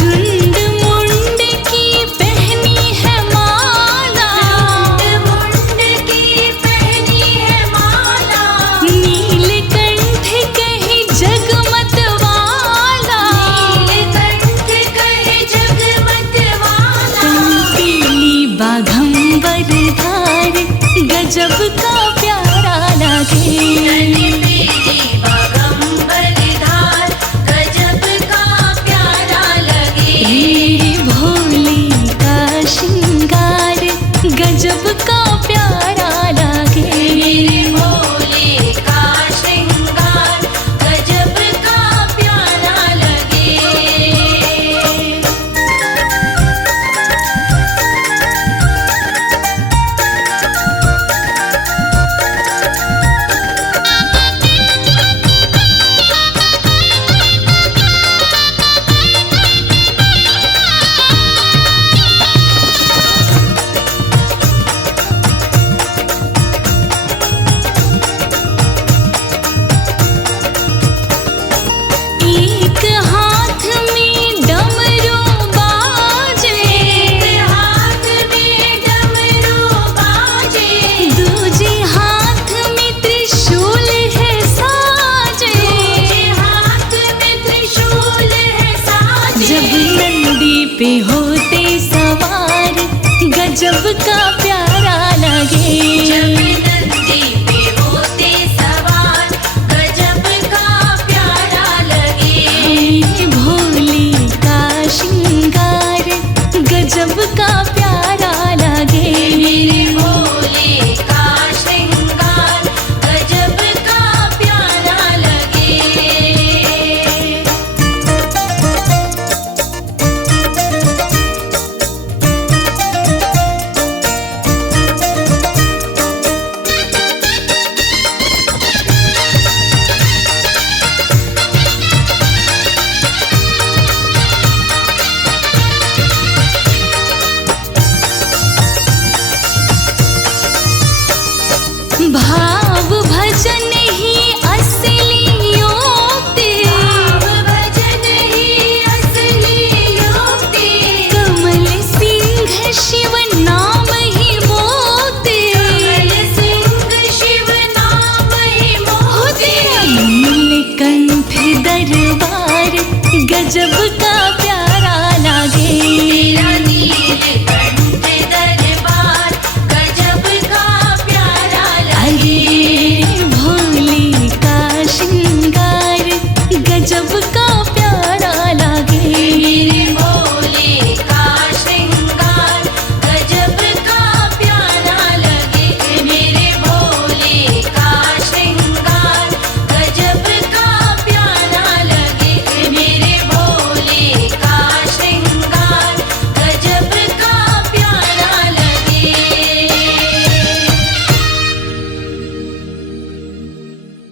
रुंड मुंड की पहनी है माला, मुंड की पहनी है माला, नीलकंठ कहे जगमत वाला, नीलकंठ कहे जगमत वाला। पीली बाघंबर धार गजब का प्यारा लागे। पीली बागंबर धार गजब का प्यारा लगे। मेरे भोले का श्रृंगार गजब का प्यारा लागे। मेरे भोले का श्रृंगार गजब का प्यारा लगे। एक हाथ में डमरू बाजे, हाथ में डमरू बाजे, दूजे हाथ में त्रिशूल है साजे। हाथ में त्रिशूल है साजे। जब नंदी पे होते सवार गजब का प्यारा लागे। जब नंदी पे होते सवार गजब का प्यारा लगे। मेरे भोले का श्रृंगार गजब का प्यारा लागे। मेरे भोले का श्रृंगार गजब का प्यारा लगे। भाव भजन ही असली योक्ति, भाव भजन ही असली योक्ति। कमल सिंह शिव नाम ही मोक्ति। कमल सिंह शिव नाम ही मोक्ति। नीलकंठ दरबार गजब का